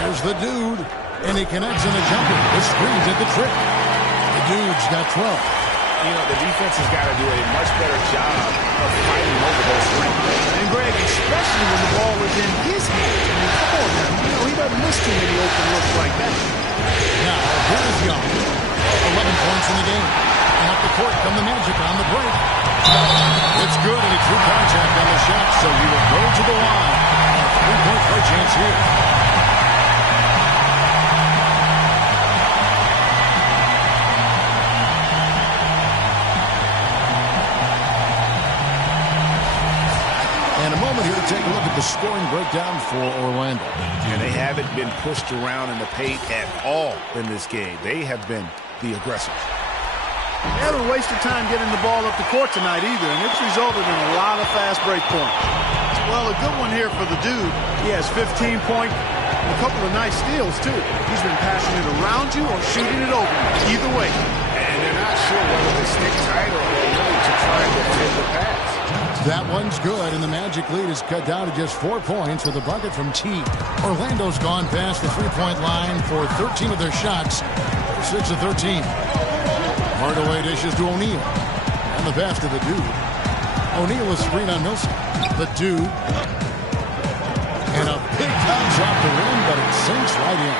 Here's the Dude. And he connects in the jumper. The screen's at the trick. The Dude's got 12. You know, the defense has got to do a much better job of fighting over those screens. And Greg, especially when the ball is in his hands. I mean, come on now. You know, he doesn't miss too many open looks like that. Now, here's Young. 11 points in the game. And up the court come the Magic on the break. It's good, and he drew contact on the shot, so he will go to the line. A 3-point play chance here. And a moment here to take a look at the scoring breakdown for Orlando. And they haven't been pushed around in the paint at all in this game. They have been the aggressors. They haven't wasted time getting the ball up the court tonight either, and it's resulted in a lot of fast break points. Well, a good one here for the Dude. He has 15 points and a couple of nice steals, too. He's been passing it around you or shooting it over you. Either way. And they're not sure whether to stick tight or really to try to defend the pass. That one's good, and the Magic lead is cut down to just 4 points with a bucket from Teague. Orlando's gone past the 3-point line for 13 of their shots. 6 of 13. Hardaway dishes to O'Neal. And the pass to the Dude. O'Neal is screen on Millsap. The Dude. And a big bounce off the rim, but it sinks right in.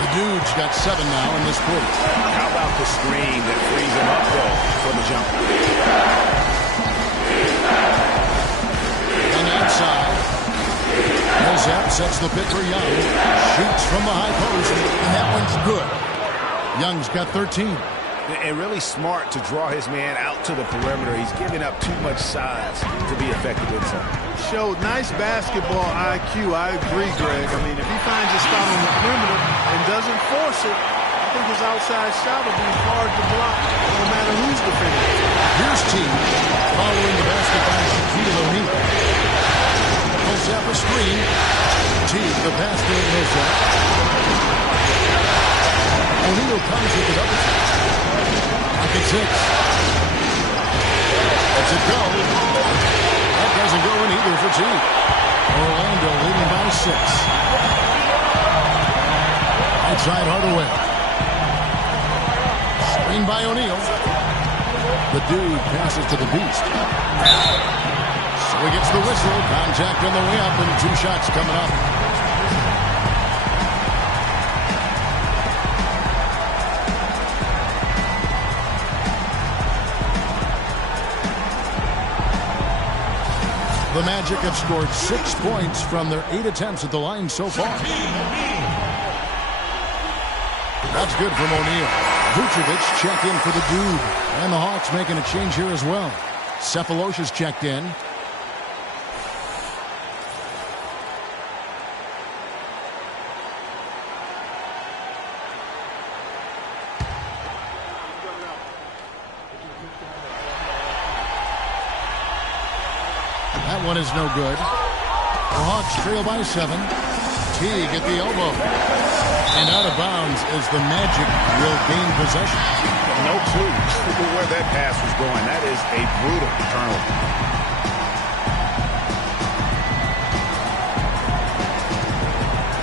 The Dude's got 7 now in this quarter. How about the screen that frees him up, though, for the jumper? On the outside, Sets the pick for Young. Shoots from the high post, and that one's good. Young's got 13. And really smart to draw his man out to the perimeter. He's giving up too much size to be effective inside. Showed nice basketball IQ. I agree, Greg. I mean, if he finds a spot on the perimeter and doesn't force it, I think his outside shot will be hard to block no matter who's defending. Here's Teague following the basket by Shaquille O'Neal. Pulls up a screen. Teague, the pass to Millsap. O'Neal comes with the double team. Pocket 6. Lets it go. That doesn't go in either for Teague. Orlando leading by 6. Outside Hardaway. Screen by O'Neal. The dude passes to the Beast. So he gets the whistle. Contact on the way up and 2 shots coming up. The Magic have scored 6 points from their 8 attempts at the line so far. That's good from O'Neal. Vucevic checked in for the dude. And the Hawks making a change here as well. Cephalosha's checked in. That one is no good. The Hawks trail by 7. Teague at the elbow. And out of bounds as the Magic will gain possession. No clue where that pass was going. That is a brutal turnover.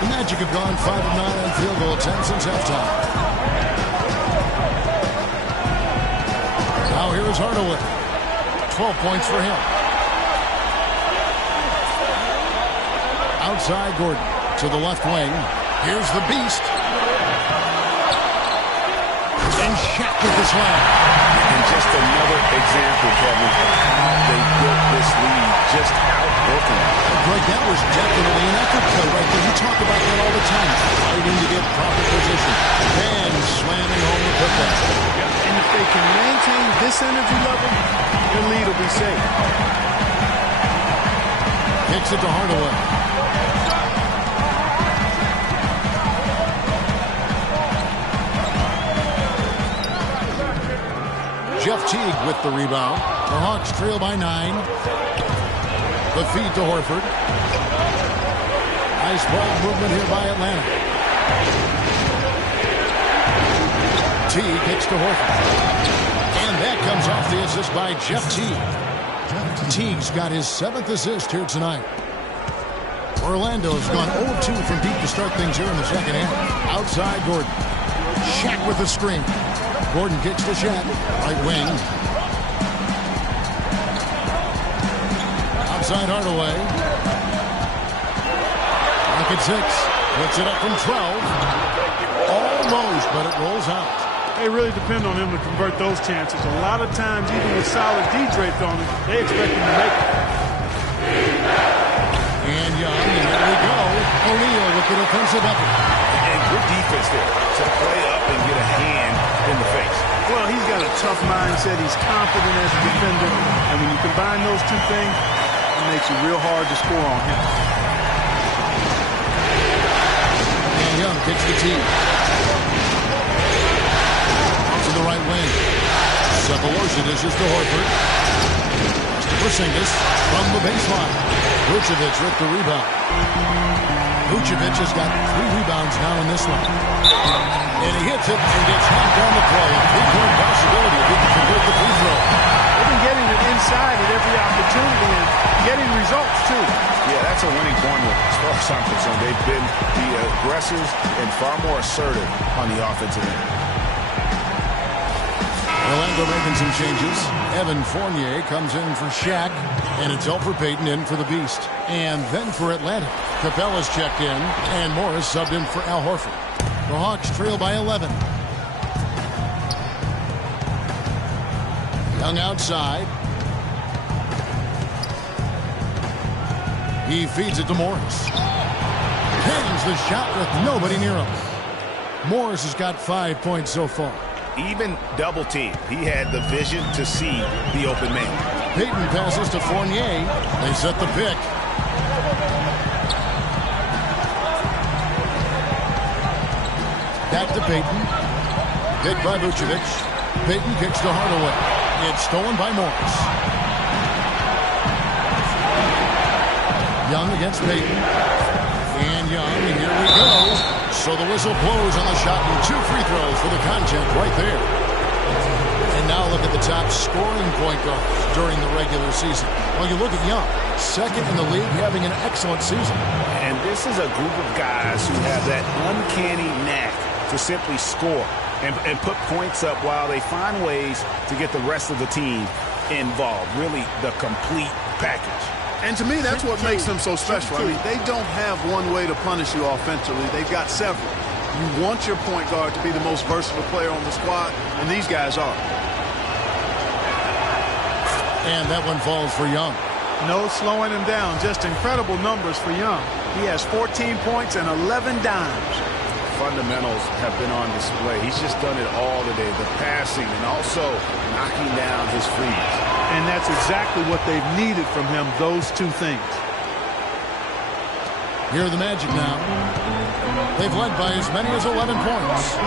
The Magic have gone 5 of 9 on field goal attempts since halftime. Now here is Hardaway. 12 points for him. Outside Gordon to the left wing. Here's the Beast. And Shaq with the slam. And just another example, Kevin, of how they built this lead, just outworking it. Greg, that was definitely an effort play right there. You talk about that all the time. Fighting to get proper position. And slamming home the putback. And if they can maintain this energy level, their lead will be safe. Kicks it to Hardaway. Jeff Teague with the rebound. The Hawks trail by 9. The feed to Horford. Nice ball movement here by Atlanta. Teague kicks to Horford. And that comes off the assist by Jeff Teague. Teague's got his 7th assist here tonight. Orlando has gone 0-2 from deep to start things here in the second half. Outside Gordon. Shaq with the screen. Gordon kicks to Shaq. Right wing. Outside Hardaway. Pocket 6. Puts it up from 12. Almost, but it rolls out. They really depend on him to convert those chances. A lot of times, even with solid D draped on him, they expect him to make it. And Young, and there we go. O'Neal with the defensive effort. And good defense there to play up and get a hand in the face. Well, he's got a tough mindset. He's confident as a defender. And when you combine those two things, it makes it real hard to score on him. And Young kicks the tee. To the right wing. Cephalosha dishes to Horford. To Porzingis from the baseline. Vucevic with the rebound. Vucevic has got 3 rebounds now in this one. And he hits it and gets knocked down the play. A 3-point possibility if he can convert the free throw. They've been getting it inside at every opportunity and getting results, too. Yeah, that's a winning formula as far as I'm concerned. They've been the aggressive and far more assertive on the offensive end. Orlando making some changes. Evan Fournier comes in for Shaq. And it's Elfrid Payton in for the Beast. And then for Atlanta, Capella's checked in. And Morris subbed in for Al Horford. The Hawks trail by 11. Young outside. He feeds it to Morris. pings the shot with nobody near him. Morris has got 5 points so far. Even double team, he had the vision to see the open man. Payton passes to Fournier. They set the pick. Back to Payton. Pick by Vucevic. Payton kicks to Hardaway. It's stolen by Morris. Young against Payton. And Young, here we go. So the whistle blows on the shot and 2 free throws for the contact right there. And now look at the top scoring point guards during the regular season. Well, you look at Young, second in the league, having an excellent season. And this is a group of guys who have that uncanny knack to simply score and put points up while they find ways to get the rest of the team involved. Really the complete package. And to me, that's what makes them so special. I mean, they don't have one way to punish you offensively. They've got several. You want your point guard to be the most versatile player on the squad, and these guys are. And that one falls for Young. No slowing him down. Just incredible numbers for Young. He has 14 points and 11 dimes. Fundamentals have been on display. He's just done it all today. The passing and also knocking down his threes. And that's exactly what they've needed from him, those two things. Here are the Magic now. They've led by as many as 11 points.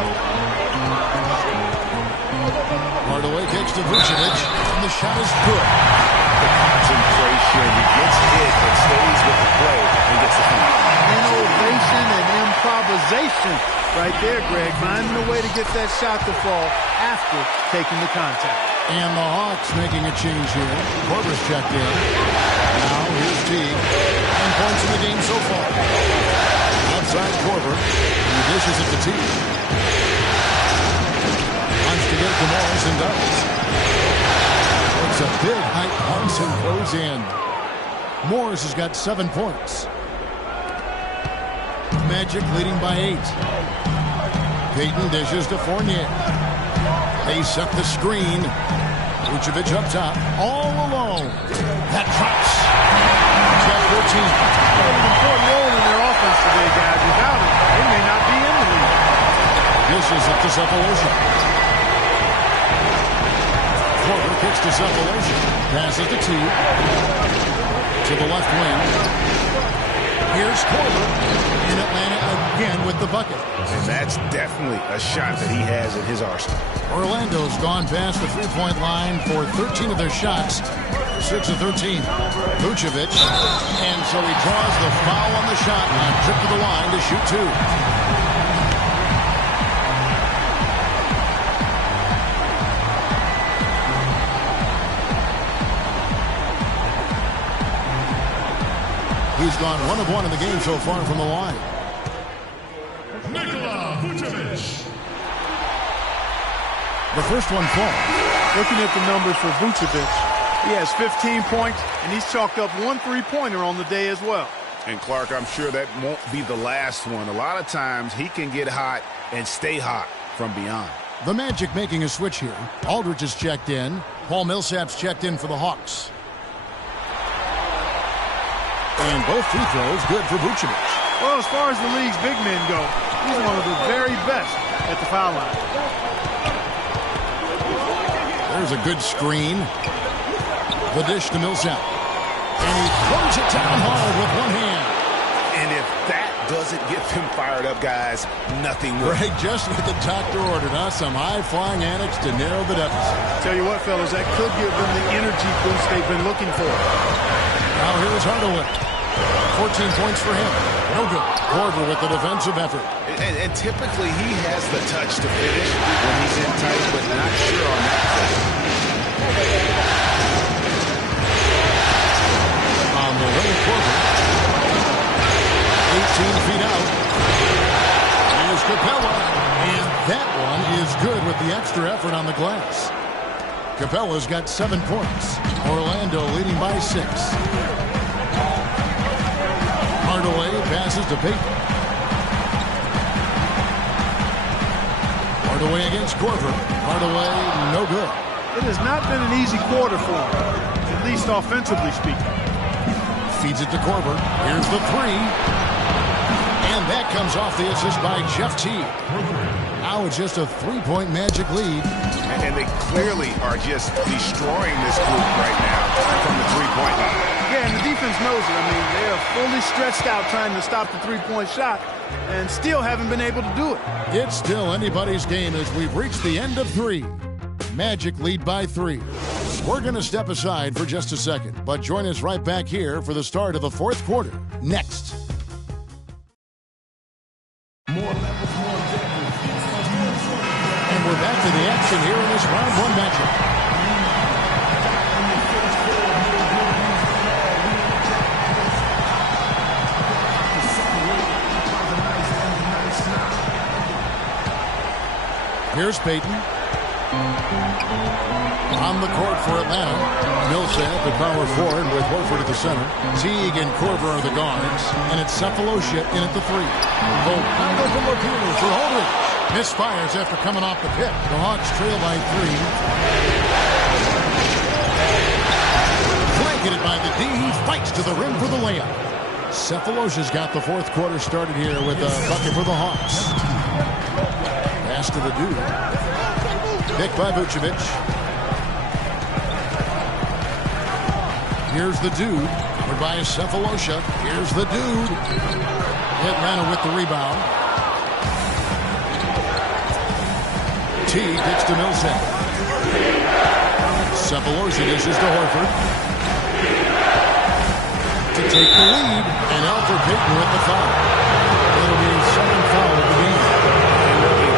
Hardaway kicks to Vucevic, and the shot is good. The concentration, he gets hit, but stays with the play and gets the finish. Innovation and improvisation right there, Greg. Finding a way to get that shot to fall after taking the contact. And the Hawks making a change here. Korver's checked in. Now here's Teague. 9 points in the game so far. Outside Korver. He dishes it to Teague. Wants to get to Morris and does. It's a big height punch and goes in. Morris has got 7 points. Magic leading by 8. Payton dishes to Fournier. They set the screen. Vucevic up top, all alone. That drops. Got 14. An important role in their offense today, guys. Without him, they may not be in the league. Dishes it to Sefolosha. Korver kicks to Sefolosha. Passes to Teague. To the left wing. Here's Korver. In Atlanta again with the bucket. And that's definitely a shot that he has in his arsenal. Orlando's gone past the three-point line for 13 of their shots. 6 of 13. Vucevic. And so he draws the foul on the shot and trip to the line to shoot 2. He's gone 1 of 1 in the game so far from the line. Nikola Vucevic. The first one falls. Looking at the numbers for Vucevic, he has 15 points, and he's chalked up 1 3-pointer on the day as well. And Clark, I'm sure that won't be the last one. A lot of times he can get hot and stay hot from beyond. The Magic making a switch here. Aldridge is checked in. Paul Millsap's checked in for the Hawks. And both free throws good for Vucevic. Well, as far as the league's big men go, he's one of the very best at the foul line. There's a good screen. The dish to Millsap. And he throws it down hard with one hand. And if that doesn't get them fired up, guys, nothing will. Greg, just what the doctor ordered, huh? Some high-flying antics to narrow the deficit. Tell you what, fellas, that could give them the energy boost they've been looking for. Now here's Hardaway. 14 points for him. No good. Korver with the defensive effort. And typically he has the touch to finish when he's in tight, but not sure on that play. On the way, Korver. 18 feet out. Here's Capella. And that one is good with the extra effort on the glass. Capella's got 7 points. Orlando leading by 6. Hardaway passes to Payton. Hardaway against Korver. Hardaway, no good. It has not been an easy quarter for him, at least offensively speaking. Feeds it to Korver. Here's the 3. And That comes off the assist by Jeff Teague. Now it's just a three-point Magic lead. And they clearly are just destroying this group right now from the three-point line. Yeah, and the defense knows it. I mean, they are fully stretched out trying to stop the three-point shot and still haven't been able to do it. It's still anybody's game as we've reached the end of three. Magic lead by 3. We're going to step aside for just a second, but join us right back here for the start of the fourth quarter. Next. And we're back to the action here in this round 1 matchup. Here's Payton. On the court for Atlanta. Millsap, the power forward, with Horford at the center. Teague and Korver are the guards. And it's Sefolosha in at the 3. Gold wide open Lopez for Aldridge. Misfires after coming off the pick. The Hawks trail by 3. Blanketed by the D. He fights to the rim for the layup. Sefolosha's got the fourth quarter started here with a bucket for the Hawks. Pass to the dude. Pick by Vucevic. Here's the dude. Covered by Sefolosha. Here's the dude. Atlanta with the rebound. Teague gets to Millsap. Sefolosha dishes to Horford. To take the lead. And Elfrid Payton with the foul. It'll be his second foul of the game.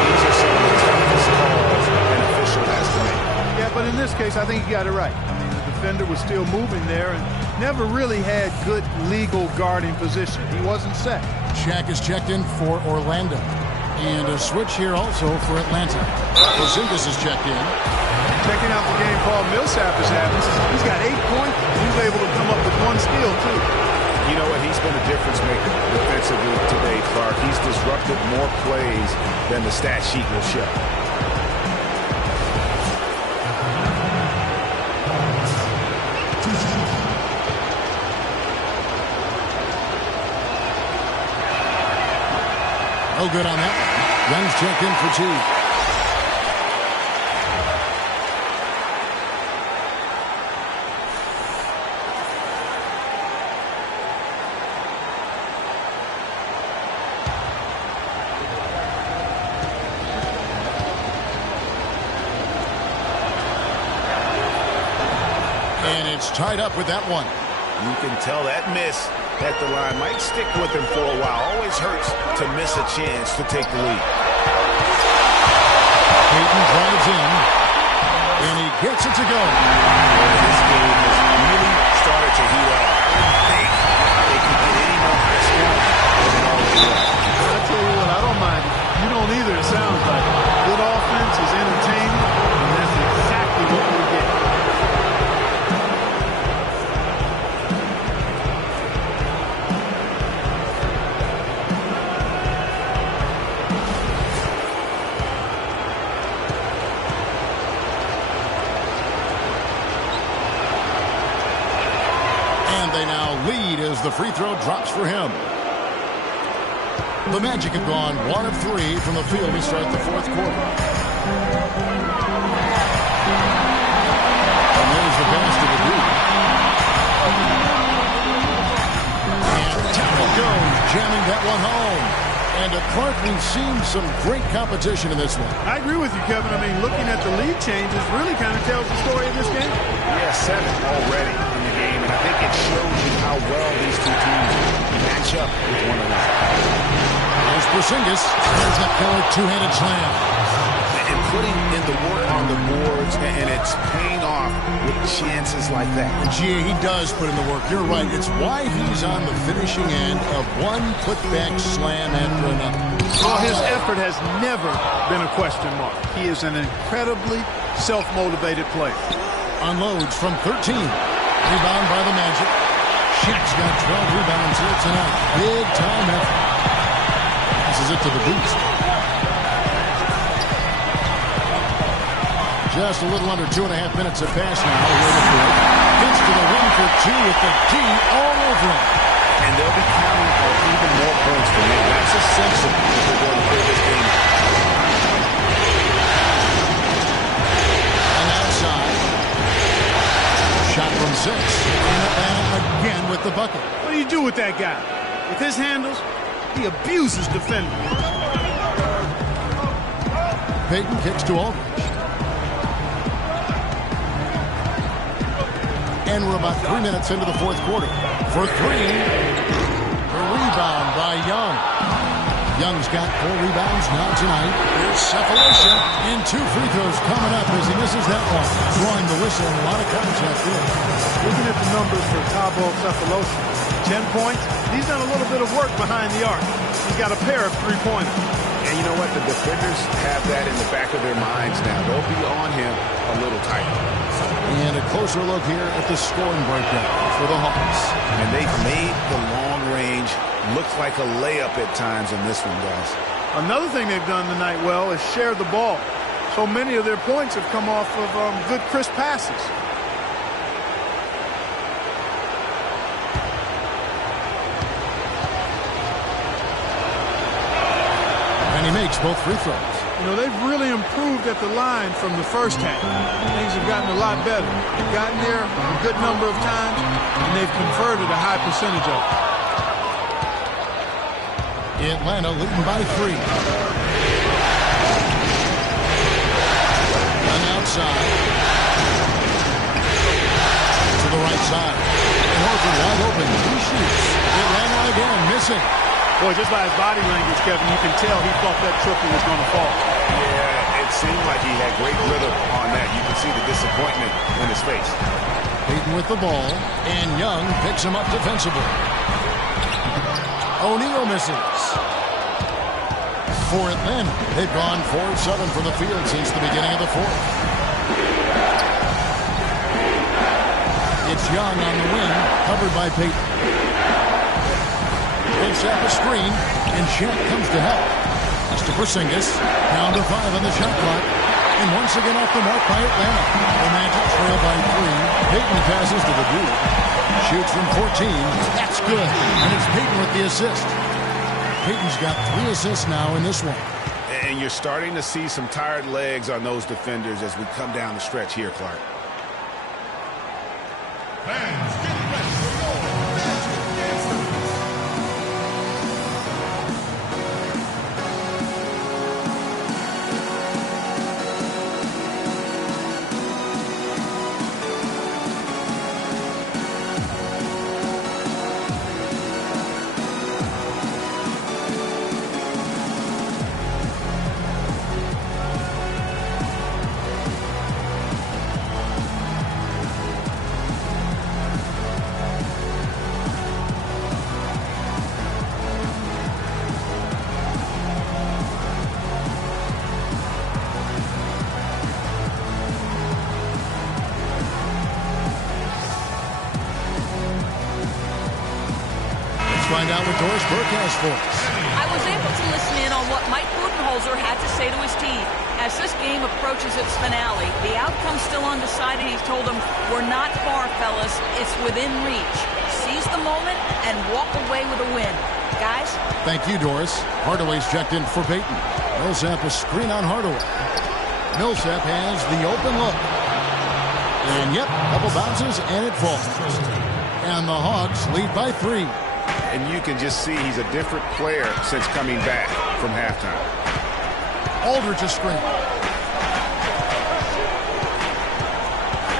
These are some of the toughest calls an official has to make. Yeah, but in this case, I think he got it right. I mean, the defender was still moving there and never really had good legal guarding position. He wasn't set. Shaq is checked in for Orlando. And a switch here also for Atlanta. Porzingis is checked in. Checking out the game Paul Millsap is having. He's got 8 points. He was able to come up with 1 steal, too. You know what? He's been a difference maker defensively today, Clark. He's disrupted more plays than the stat sheet will show. No good on that one. Young's checked in for Teague. And it's tied up with that one. You can tell that miss at the line might stick with him for a while. Always hurts to miss a chance to take the lead. Payton drives in, and he gets it to go. This game has really started to heat up. I think they could get any more high scoring than it already is. I'll tell you what, I don't mind. You don't either, it sounds like. Good offense is entertaining, and that's exactly what we get. They now lead as the free throw drops for him. The Magic have gone 1 of 3 from the field to start the fourth quarter. And there's the pass to the dude. And down it goes, jamming that one home. And Clark, we've seen some great competition in this one. I agree with you, Kevin. I mean, looking at the lead changes really kind of tells the story of this game. Yeah, 7 already in the game, and I think it shows you how well these two teams match up with one another. There's Porzingis. There's that killer two-handed slam. And putting in the work on the boards, and it's paying off with chances like that. Gee, he does put in the work. You're right. It's why he's on the finishing end of one putback slam after another. Well, his effort has never been a question mark. He is an incredibly self-motivated player. Unloads from 13. Rebound by the Magic. Shaq's got 12 rebounds here tonight. Big time effort. This is it to the boost. Just a little under 2.5 minutes of pass now. Gets to the rim for 2 with the D all over him. And they'll be counting even more points for him. That's essential if they're going to play this game. And outside. Shot from 6. And Atlanta again with the bucket. What do you do with that guy? With his handles, he abuses defenders. Payton kicks to Aldridge. And we're about 3 minutes into the fourth quarter. For 3, the rebound by Young. Young's got 4 rebounds now tonight. Here's Cephalosha. And 2 free throws coming up as he misses that one. Drawing the whistle and a lot of contact there. Looking at the numbers for Thabo Cephalosha. 10 points. He's done a little bit of work behind the arc. He's got a pair of 3-pointers. And you know what? The defenders have that in the back of their minds now. They'll be on him a little tighter. And a closer look here at the scoring breakdown for the Hawks. And they've made the long range look like a layup at times in this one, guys. Another thing they've done tonight well is share the ball. So many of their points have come off of good, crisp passes. And he makes both free throws. You know, they've really improved at the line from the first half. Things have gotten a lot better. They've gotten there a good number of times, and they've converted a high percentage of it. Atlanta leading by 3. And outside. To the right side. And Horford wide open. He shoots. Atlanta again missing. Boy, just by his body language, Kevin, you can tell he thought that triple was going to fall. Yeah, it seemed like he had great rhythm on that. You can see the disappointment in his face. Payton with the ball, and Young picks him up defensively. O'Neal misses. For Atlanta, they've gone 4-7 from the field since the beginning of the fourth. It's Young on the wing, covered by Payton. Picks up a screen, and Shaq comes to help. It's to Porzingis, down to 5 on the shot clock, and once again off the mark by Atlanta. The Magic trail by 3. Payton passes to the dude. Shoots from 14. That's good, and it's Payton with the assist. Payton's got 3 assists now in this one. And you're starting to see some tired legs on those defenders as we come down the stretch here, Clark. Fans, get ready for your find out what Doris Burke has for us. I was able to listen in on what Mike Budenholzer had to say to his team. As this game approaches its finale, the outcome's still undecided. He's told them, we're not far, fellas. It's within reach. Seize the moment and walk away with a win. Guys? Thank you, Doris. Hardaway's checked in for Payton. Millsap a screen on Hardaway. Millsap has the open look. And yep, couple bounces and it falls. And the Hawks lead by 3. And you can just see he's a different player since coming back from halftime. Aldridge a screen.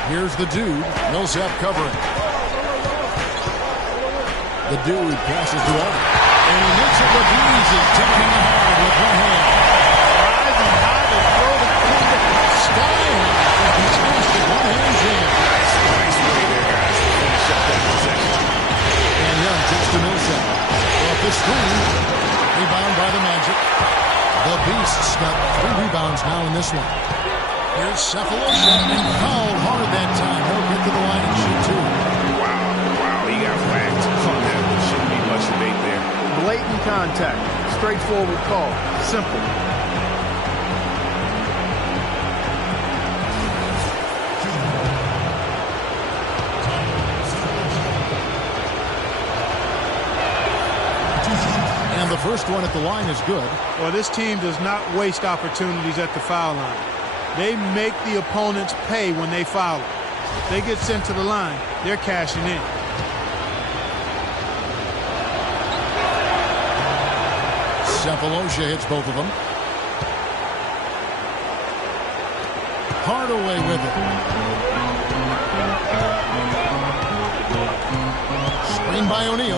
Here's the dude. Millsap covering. The dude passes to Aldridge. And he makes it look easy. Taking the hard with one hand. Rising high to throw the Sky high. Fantastic one-hand jam. Nice way there, guys, to finish up that possession. And Young takes to Millsap. Off the screen. Rebound by the Magic. The Beasts got 3 rebounds now in this one. Here's Cephalosha and fouled hard that time. He'll get to the line and shoot 2. Wow, he got whacked on that. There shouldn't be much debate there. blatant contact. Straightforward call. Simple. the first one at the line is good. Well, this team does not waste opportunities at the foul line. They make the opponents pay when they foul them. If they get sent to the line, they're cashing in. Sefolosha hits both of them. Hardaway with it. Screen by O'Neal.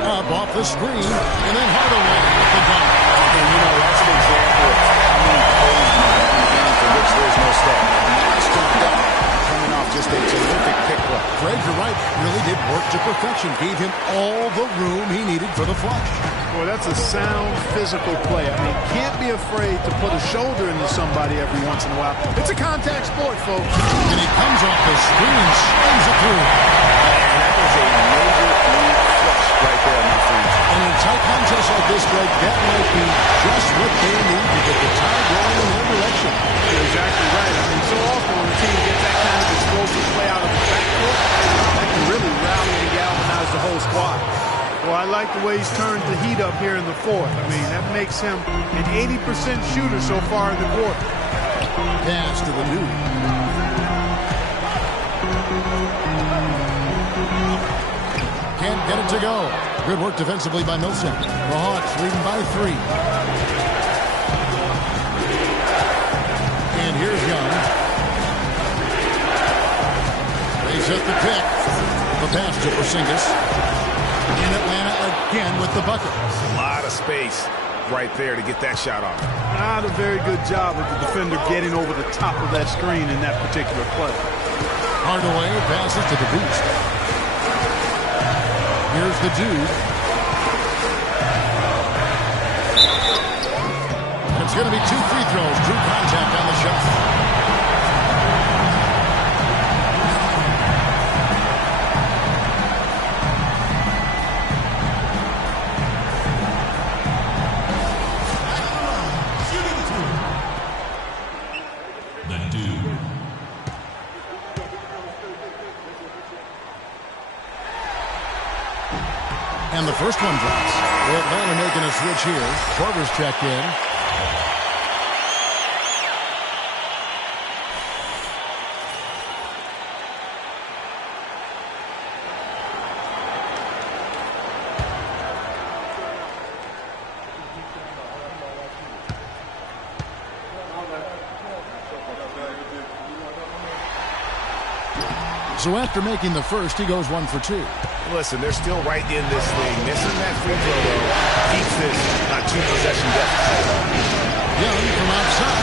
Up off the screen. And then Hardaway with the dunk. And you know, that's an example of how many plays you have in the game for which there's no step. Master dunk coming off just a terrific pick play. Greg, you're right. Really did work to perfection. Gave him all the room he needed for the flush. Boy, that's a sound physical play. I mean, can't be afraid to put a shoulder into somebody every once in a while. It's a contact sport, folks. And he comes off the screen and slams it through. And that was a major league flush right there, my friends. And in a tight contest like this, Greg, that might be just what they need to get the tide going in their direction. You're exactly right. I mean, so often when a team gets that kind of explosive play out of the backcourt, they can really rally and galvanize the whole squad. Well, I like the way he's turned the heat up here in the fourth. I mean, that makes him an 80% shooter so far in the quarter. Pass to the dude. Can't get it to go. Good work defensively by Millsap. The Hawks leading by 3. And here's Young. They set the pick. The pass to Porzingis. In Atlanta again with the bucket. A lot of space right there to get that shot off. Not a very good job of the defender getting over the top of that screen in that particular play. Hardaway passes to the beast. Here's the dude. It's going to be 2 free throws. True contact on the shot. And the first one drops. Well, Atlanta making a switch here. Korver's checked in. So after making the first, he goes 1 for 2. Listen, they're still right in this thing. Missing that free throw, though, keeps this a 2-possession deficit. Young from outside.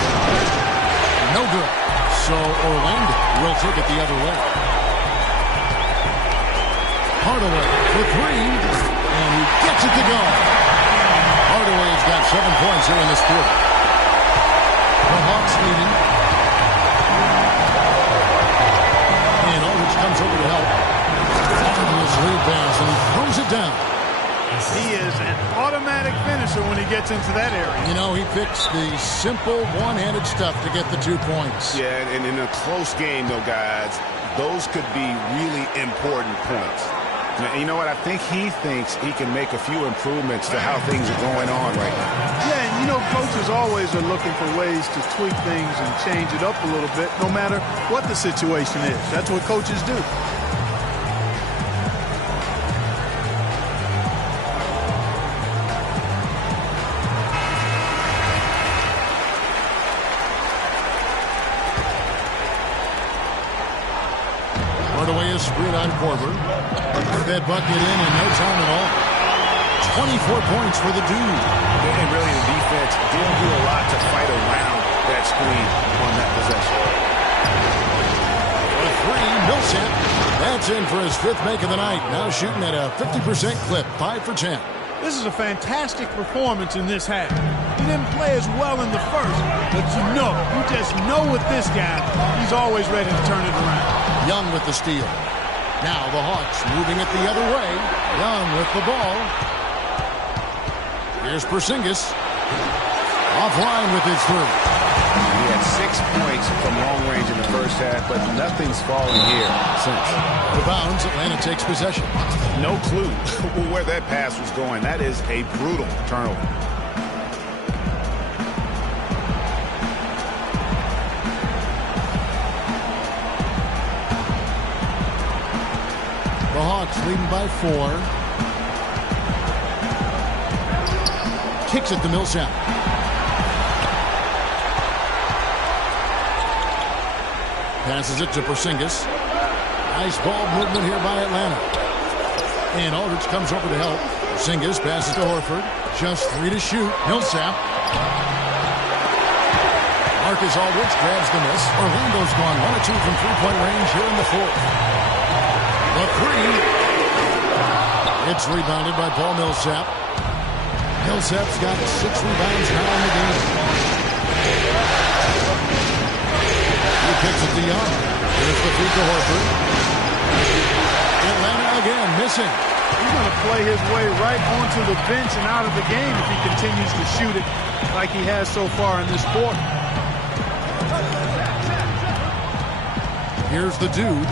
No good. So Orlando will take it the other way. Hardaway for 3. And he gets it to go. Hardaway's got 7 points here in this quarter. The Hawks leading. And Aldridge comes over to help. His lead pass, and he throws it down. He is an automatic finisher when he gets into that area. You know, he picks the simple one-handed stuff to get the 2 points. Yeah, and in a close game, though, guys, those could be really important points. Now, you know what? I think he thinks he can make a few improvements to how things are going on right now. Yeah, and you know, coaches always are looking for ways to tweak things and change it up a little bit, no matter what the situation is. That's what coaches do. Screen on Korver. Put that bucket in no time at all. 24 points for the dude. And really the defense didn't do a lot to fight around that screen on that possession. For 3, Millsap. That's in for his 5th make of the night. Now shooting at a 50% clip. 5 for 10. This is a fantastic performance in this half. He didn't play as well in the first, but you just know with this guy, he's always ready to turn it around. Young with the steal. Now the Hawks moving it the other way. Young with the ball. Here's Porzingis. Offline with his 3. He had 6 points from long range in the first half, but nothing's falling here since. Out of bounds, Atlanta takes possession. No clue where that pass was going. That is a brutal turnover. The Hawks leading by 4. Kicks it to Millsap. Passes it to Porzingis. Nice ball movement here by Atlanta. And Aldridge comes over to help. Porzingis passes to Horford. Just 3 to shoot. Millsap. Marcus Aldridge grabs the miss. Orlando's gone 1 of 2 from three-point range here in the fourth. The 3. It's rebounded by Paul Millsap. Millsap's got 6 rebounds now in the game. He kicks it to Young. Here's the feed to Horford. Atlanta again missing. He's going to play his way right onto the bench and out of the game if he continues to shoot it like he has so far in this quarter. Here's the dude.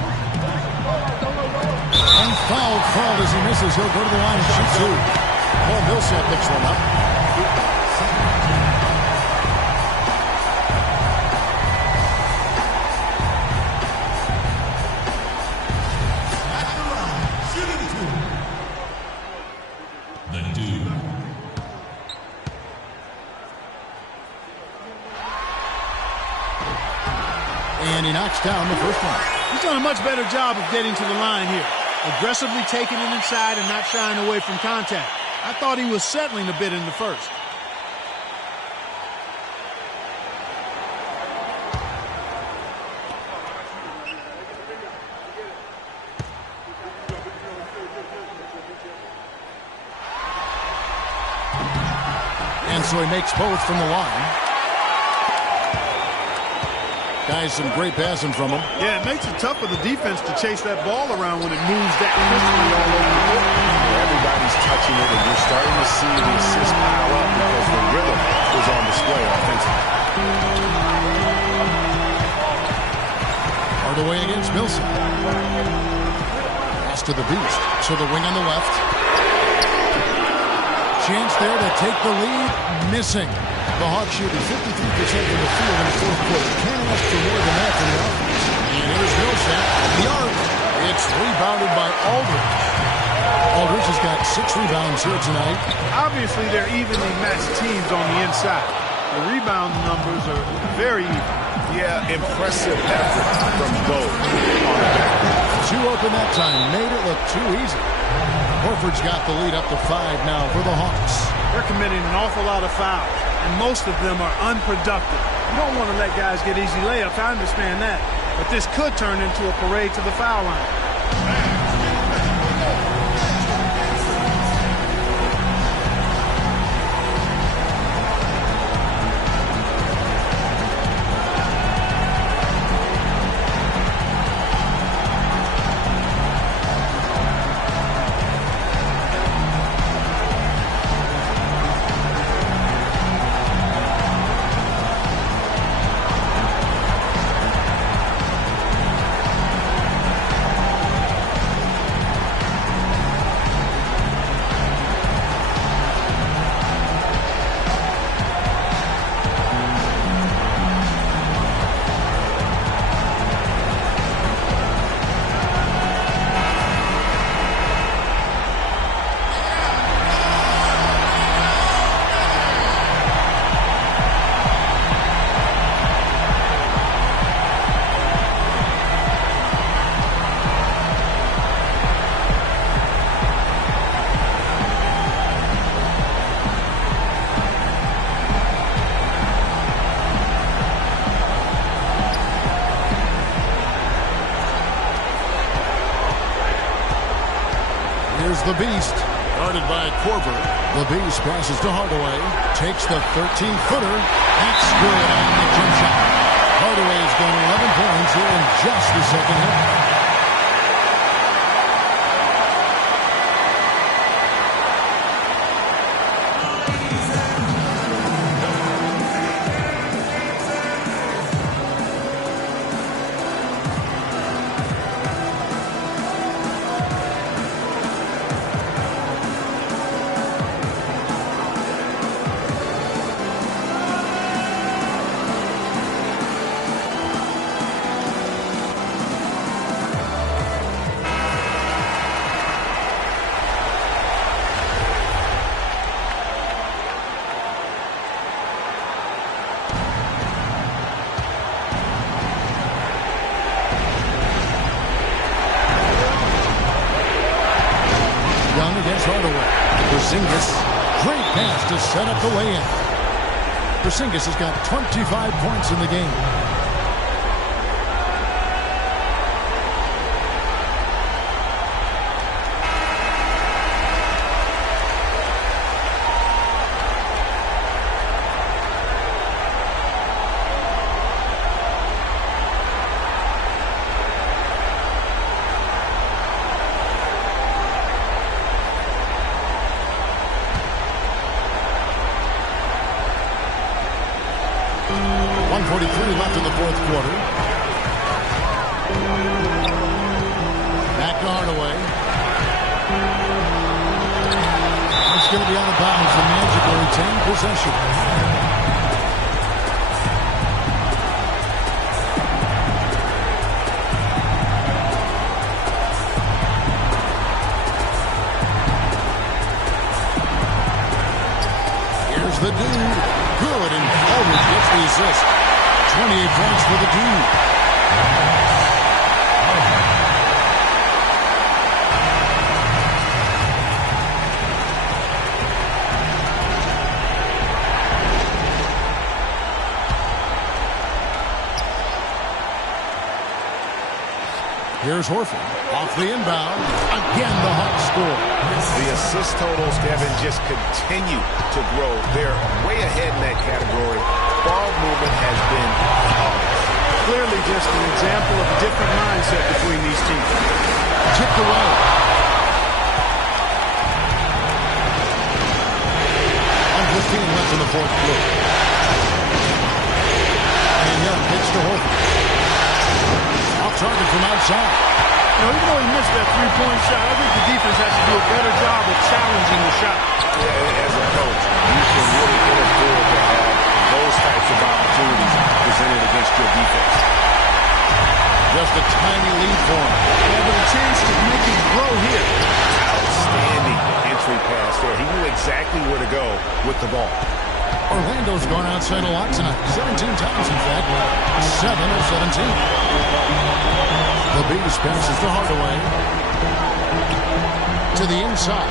And fouled as he misses. He'll go to the line and shoot 2. Paul Millsap picks one up. And he knocks down the first one. He's done a much better job of getting to the line here. Aggressively taking it inside and not shying away from contact. I thought he was settling a bit in the first. And so he makes both from the line. Guys, some great passing from him. Yeah, it makes it tough for the defense to chase that ball around when it moves that crisply all over the court. Everybody's touching it, and you're starting to see the assists pile up because the rhythm is on display offensively. Hardaway against Millsap. Pass to the Beast. To the wing on the left. Chance there to take the lead. Missing. The Hawks shooting 53% from the field in the fourth quarter. Can't ask for more than that from the offense. And here's Millsap. The arc. It's rebounded by Aldridge. Aldridge has got 6 rebounds here tonight. Obviously, they're evenly matched teams on the inside. The rebound numbers are very even. Yeah, impressive effort from both on the back. 2 open that time. Made it look too easy. Horford's got the lead up to 5 now for the Hawks. They're committing an awful lot of fouls, and most of them are unproductive. You don't want to let guys get easy layups. I understand that. But this could turn into a parade to the foul line. The Beast, guarded by Korver. The Beast passes to Hardaway. Takes the 13-footer. That's good on the jump shot. Hardaway's got 11 points here in just the second half. Hardaway. Porzingis. Great pass to set up the lay-in. Porzingis has got 25 points in the game. Left in the fourth quarter. Back to Hardaway. It's going to be out of bounds. The Magic will retain possession. Here's the dude. Good, and Aldridge gets the assist. 28 points for the dude. Here's Horford. Off the inbound. Again, the Hawks score. The assist totals, Kevin, just continue to grow. They're way ahead in that category. Ball movement has been clearly just an example of a different mindset between these teams. Tipped away. 1:15 left in the fourth quarter. And Young hits to Horford. Off target from outside. You know, even though he missed that three-point shot, I think the defense has to do a better job of challenging the shot. Yeah, as a coach, you can really afford to have those types of opportunities presented against your defense. Just a tiny lead for him. Yeah, but a chance to make him grow here. Outstanding entry pass there. He knew exactly where to go with the ball. Orlando's gone outside a lot tonight. 17 times, in fact. 7 of 17. The Beast passes to Hardaway. To the inside.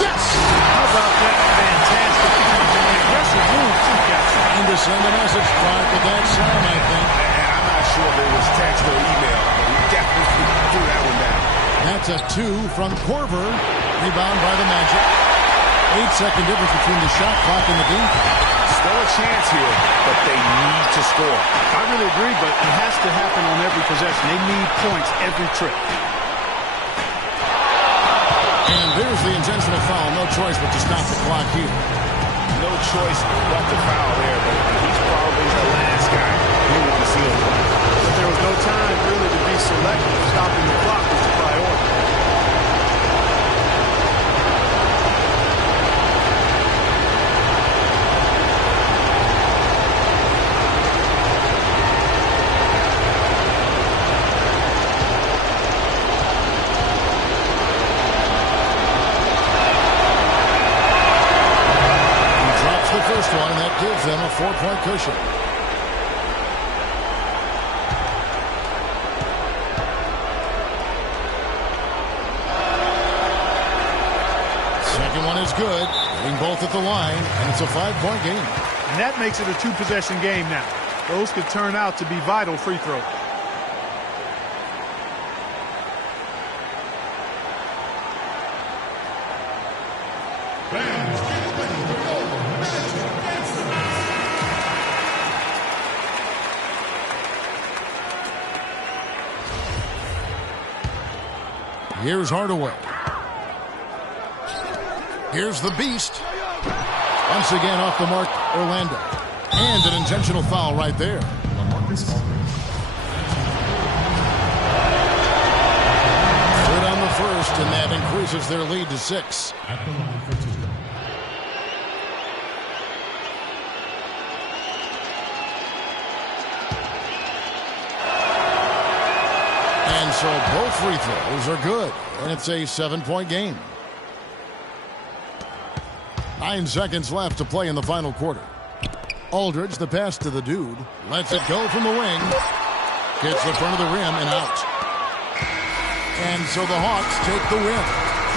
Yes! How about that? Fantastic. Aggressive move, too, guys. And to send a message, Clark, with that sound, I think. And I'm not sure if it was text or email, but he definitely threw that one down. That's a 2 from Korver. Rebound by the Magic. 8-second difference between the shot clock and the defense. Still a chance here, but they need to score. I really agree, but it has to happen on every possession. They need points every trip. And there's the intentional foul. No choice but to stop the clock here. No choice but to foul there, but he's probably the last guy who will see him. But there was no time really to be selective. Stopping the clock was the priority. One that gives them a 4-point cushion. Second one is good. Hitting both at the line, and it's a 5-point game. And that makes it a 2-possession game now. Those could turn out to be vital free throws. Here's Hardaway. Here's the Beast. Once again off the mark, Orlando. And an intentional foul right there. Good on the first, and that increases their lead to 6. And so both free throws are good, and it's a 7-point game. 9 seconds left to play in the final quarter. Aldridge, the pass to the dude, lets it go from the wing. Gets the front of the rim and out. And so the Hawks take the win.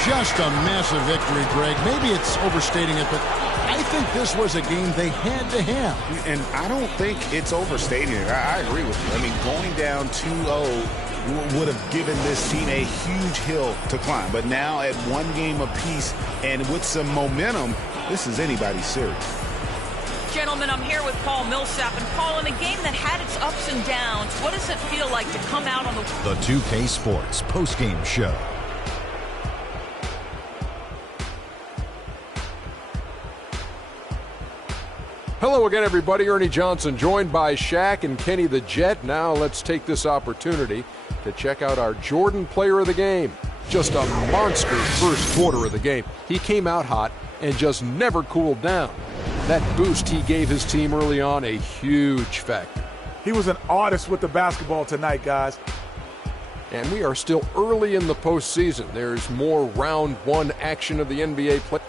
Just a massive victory, Greg. Maybe it's overstating it, but I think this was a game they had to have. And I don't think it's overstating it. I agree with you. I mean, going down 2-0 would have given this team a huge hill to climb. But now at one game apiece and with some momentum, this is anybody's series. Gentlemen, I'm here with Paul Millsap. And Paul, in a game that had its ups and downs, what does it feel like to come out on The 2K Sports postgame show. Hello again, everybody. Ernie Johnson joined by Shaq and Kenny the Jet. Now let's take this opportunity to check out our Jordan player of the game. Just a monster first quarter of the game. He came out hot and just never cooled down. That boost he gave his team early on, a huge factor. He was an artist with the basketball tonight, guys. And we are still early in the postseason. There's more round one action of the NBA play.